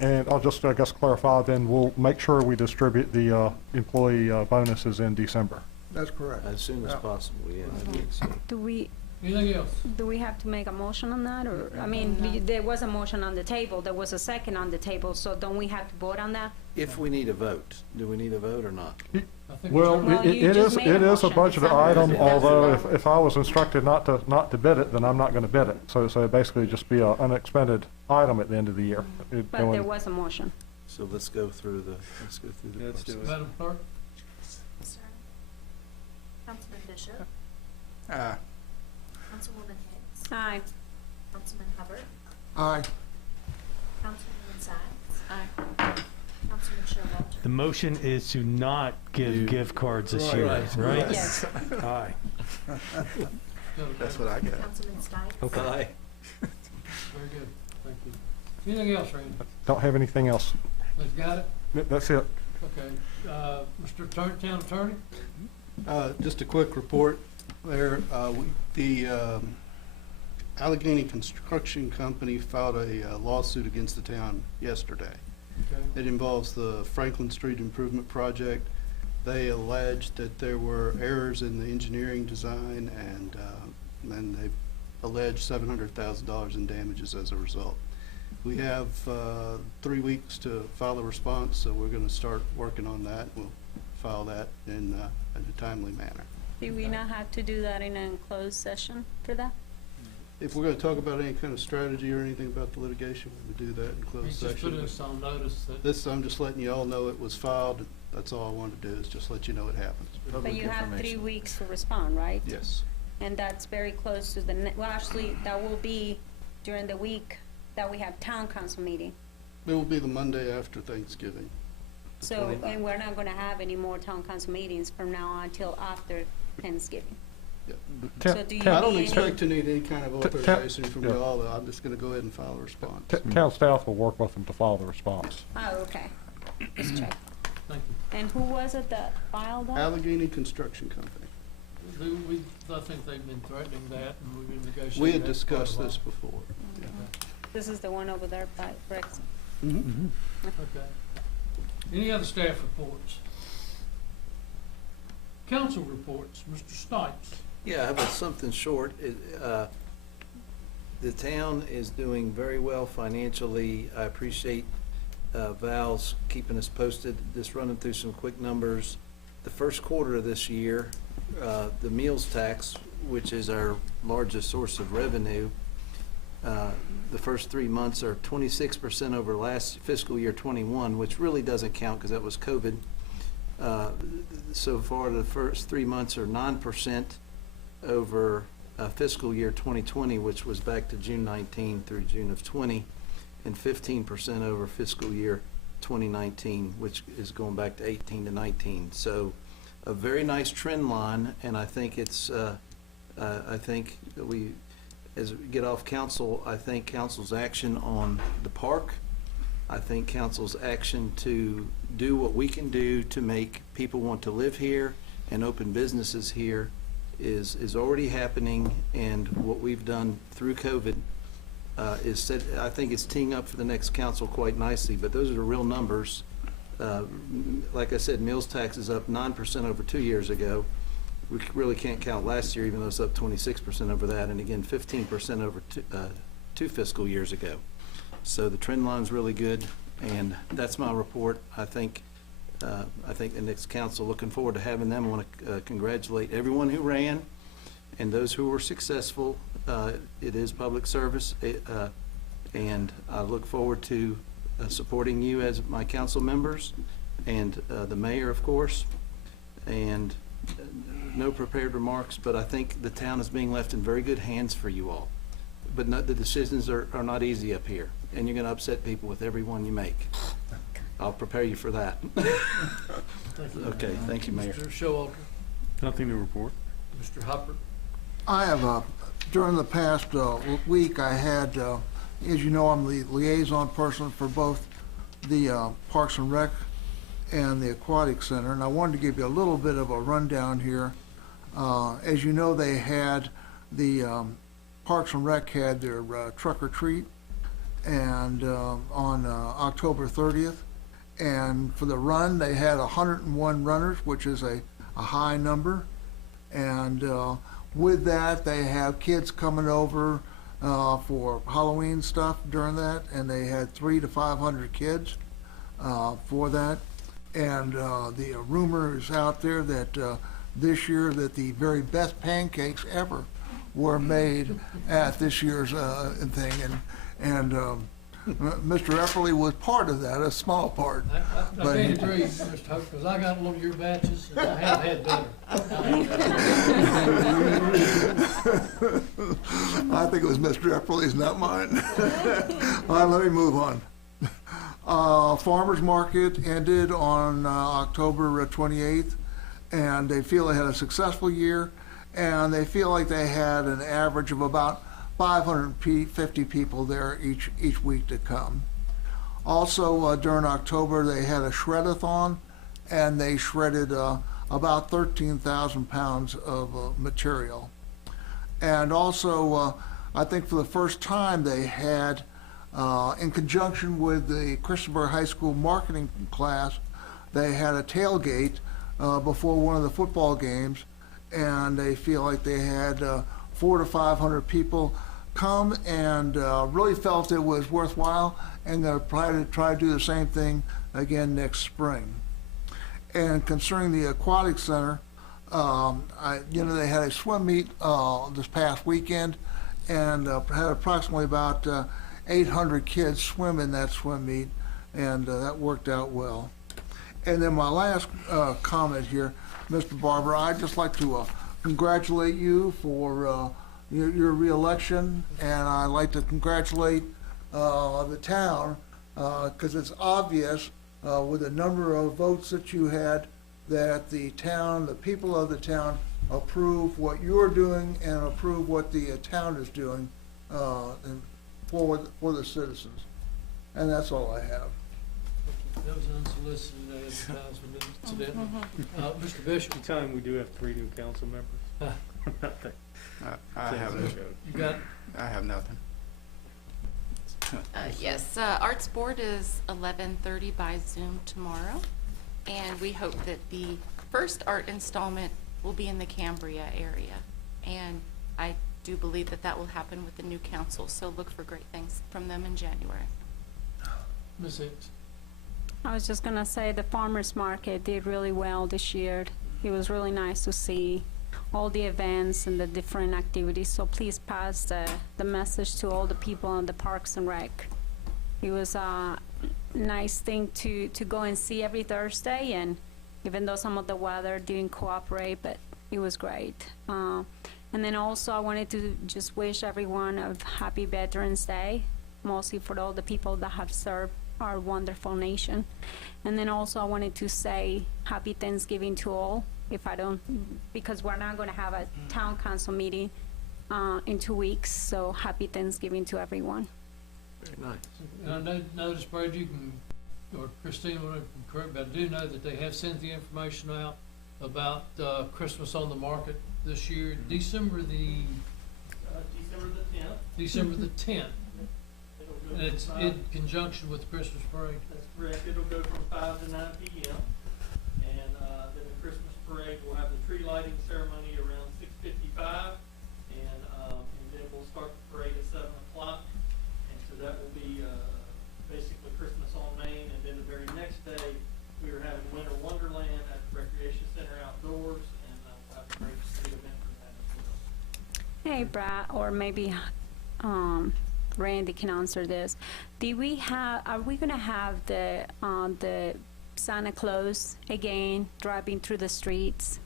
And I'll just, I guess, clarify then, we'll make sure we distribute the employee bonuses in December. That's correct. as soon as Yeah. possible, yeah, I think so. Do we Anything else? have to make a motion on that, or, I mean, No. there was a motion on the table, there was a second on the table, so don't we have to vote on that? If we need a vote, do we need a vote or not? I think Well, we- it is a budgeted item, although if I was instructed not to bid it, then I'm not gonna bid it. So basically just be an unexpended item at the end of the year. It'd But go there in- was a motion. So let's go through the Let's do process. it. Madam Clerk? Sorry. Councilman Bishop, Aye. Councilwoman Hicks, Aye. Councilman Hubbard, Aye. Councilwoman Sacks, Aye. Councilman Showalter. The motion is to not give gift cards this year, right? Yes. Aye. That's what I got. Councilman Stipes. Okay. Aye. Very good, thank you. Anything else, Randy? Don't have anything else. We've got it? That's it. Okay. Mr. Town Attorney? Just a quick report there. The Allegheny Construction Company filed a lawsuit against the town yesterday. Okay. It involves the Franklin Street Improvement Project. They alleged that there were errors in the engineering design, and then they alleged $700,000 in damages as a result. We have 3 weeks to file a response, so we're going to start working on that. We'll file that in a timely manner. Do we not have to do that in a closed session for that? If we're going to talk about any kind of strategy or anything about the litigation, we would do that in closed He's just putting session. us on notice that. This, I'm just letting you all know it was filed. That's all I wanted to do, is just let you know it happens. But you have 3 weeks to respond, right? Yes. And that's very close to the, well, actually, that will be during the week that we have town council meeting. It will be the Monday after Thanksgiving. So, and we're not gonna have any more town council meetings from now on till after Thanksgiving. So do you I don't need any- expect to need any kind of authorization from yeah. y'all. I'm just going to go ahead and file a response. Town staff will work with them to follow the response. Oh, okay. Just check. Thank you. And who was it that filed that? Allegheny Construction Company. I think they've been threatening that, and we've been negotiating. We had that for quite a discussed while. this before. This is the one over there by Brexit. Okay. Any other staff reports? Council reports, Mr. Snipes. Yeah, how about something short? The town is doing very well financially. I appreciate Val's keeping us posted. Just running through some quick numbers. The first quarter of this year, the meals tax, which is our largest source of revenue, the first 3 months are 26% over last fiscal year 21, which really doesn't count because that was COVID. So far, the first 3 months are 9% over fiscal year 2020, which was back to June 19 through June of 20, and 15% over fiscal year 2019, which is going back to 18 to 19. So a very nice trend line, and I think it's, I think that we, as we get off council, I think council's action on the park, I think council's action to do what we can do to make people want to live here and open businesses here is already happening, and what we've done through COVID is set, I think it's teeing up for the next council quite nicely, but those are the real numbers. Like I said, meals tax is up 9% over 2 years ago. We really can't count last year, even though it's up 26% over that, and again, 15% over two fiscal years ago. So the trend line's really good, and that's my report. I think the next council, looking forward to having them. I want to congratulate everyone who ran and those who were successful. It is public service, and I look forward to supporting you as my council members and the mayor, of course. And no prepared remarks, but I think the town is being left in very good hands for you all. But the decisions are not easy up here, and you're going to upset people with every one you make. I'll prepare you for that. Okay, thank you, Mayor. Mr. Showalter, Nothing to report. Mr. Hopper. I have, during the past week, I had, as you know, I'm the liaison person for both the Parks and Rec and the Aquatic Center, and I wanted to give you a little bit of a rundown here. As you know, they had, the Parks and Rec had their truck or treat, and on October 30th. And for the run, they had 101 runners, which is a high number. And with that, they have kids coming over for Halloween stuff during that, and they had 300 to 500 kids. for that. And the rumor is out there that this year that the very best pancakes ever were made at this year's thing. And Mr. Epperly was part of that, a small part. I But can't agree, Mr. Hope, because I got one of your batches, and I have had better. I think it was Mr. Epperly's, not mine. All right, let me move on. Farmers Market ended on October 28th, and they feel they had a successful year, and they feel like they had an average of about 550 people there each week to come. Also, during October, they had a shred-a-thon, and they shredded about 13,000 pounds of material. And also, I think for the first time, they had, in conjunction with the Christiansburg High School marketing class, they had a tailgate before one of the football games, and they feel like they had 400 to 500 people come and really felt it was worthwhile, and they'll probably try to do the same thing again next spring. And concerning the aquatic center, they had a swim meet this past weekend, and had approximately about 800 kids swim in that swim meet, and that worked out well. And then my last comment here, Mr. Barber, I'd just like to congratulate you for your reelection, and I'd like to congratulate the town, because it's obvious with the number of votes that you had that the town, the people of the town approve what you're doing and approve what the town is doing for the citizens. And that's all I have. That was unsolicited advertisement, incidentally. Mr. Bishop? Anytime we do have 3 new council members. I have You got? I have nothing. Yes, Arts Board is 11:30 by Zoom tomorrow, and we hope that the first art installment will be in the Cambria area. And I do believe that that will happen with the new council, so look for great things from them in January. Ms. Hicks? I was just gonna say the farmers market did really well this year. It was really nice to see all the events and the different activities, so please pass the message to all the people in the Parks and Rec. It was a nice thing to go and see every Thursday, and even though some of the weather didn't cooperate, but it was great. And then also I wanted to just wish everyone a happy Veterans Day, mostly for all the people that have served our wonderful nation. And then also I wanted to say happy Thanksgiving to all, because we're not gonna have a town council meeting in 2 weeks, so happy Thanksgiving to everyone. Very nice. And I noticed, Brad, you can, or Christine, whatever, correct, but I do know that they have sent the information out about Christmas on the Market this year, December the 10th. December the 10th. And it's in conjunction with the Christmas parade. That's correct. It'll go from 5 to 9 p.m. And then the Christmas parade will have the tree lighting ceremony around 6:55, and then we'll start the parade at 7 o'clock. And so that will be basically Christmas on Main. And then the very next day, we are having Winter Wonderland at the Recreation Center outdoors, and we'll have a great street event for that as well. Hey, Brad, or maybe Randy can answer this. Are we gonna have the Santa Claus again driving through the streets?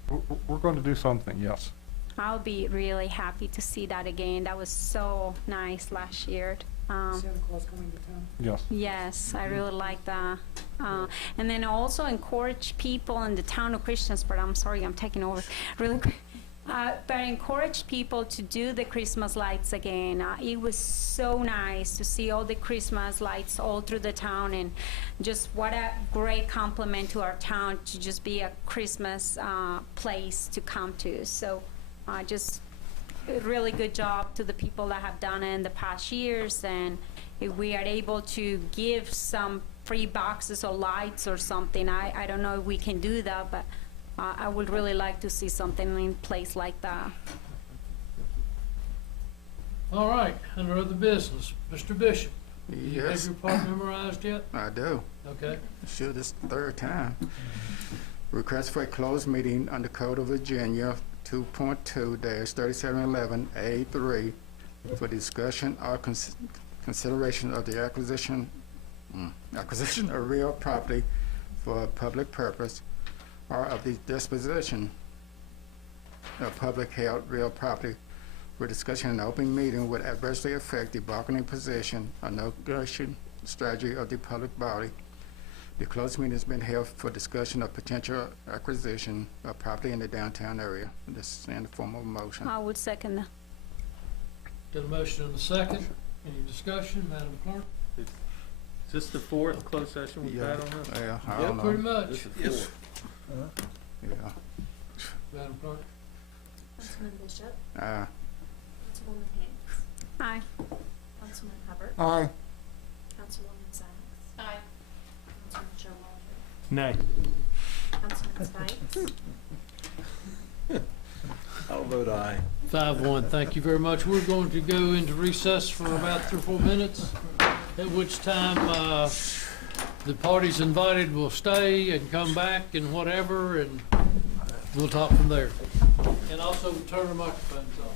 We're going to do something, yes. I'll be really happy to see that again. That was so nice last year. Santa Claus coming to town? Yes. Yes, I really like that. And then also encourage people in the town of Christiansburg, I'm sorry, I'm taking over really quick. But encourage people to do the Christmas lights again. It was so nice to see all the Christmas lights all through the town, and just what a great compliment to our town to just be a Christmas place to come to. So just a really good job to the people that have done it in the past years, and if we are able to give some free boxes or lights or something, I don't know if we can do that, but I would really like to see something in place like that. All right, under other business, Mr. Bishop. Do you have Yes, your part memorized yet? I do. Okay. Sure, this the third time. Request for a closed meeting under Code of Virginia 2.2-3711A3 for discussion or consideration of the acquisition of real property for a public purpose or of the disposition of public held real property where discussion in an open meeting would adversely affect the bargaining position or negotiation strategy of the public body. The closed meeting has been held for discussion of potential acquisition of property in the downtown area. This is in the form of a motion. I would second that. Got a motion and a second. Any discussion, Madam Clerk? Is this the fourth closed session we've had on this? Yeah, I Yeah, don't pretty know. much. This is fourth. Yeah. Madam Clerk? Councilman Bishop, Councilwoman Hicks, Aye. Councilman Hubbard, Aye. Councilwoman Sykes, Aye. Councilman Showalter, Nay. Councilman Spikes, I'll vote aye. 5-1. Thank you very much. We're going to go into recess for about 3 or 4 minutes, at which time the parties invited will stay and come back and whatever, and we'll talk from there. And also turn the microphones on.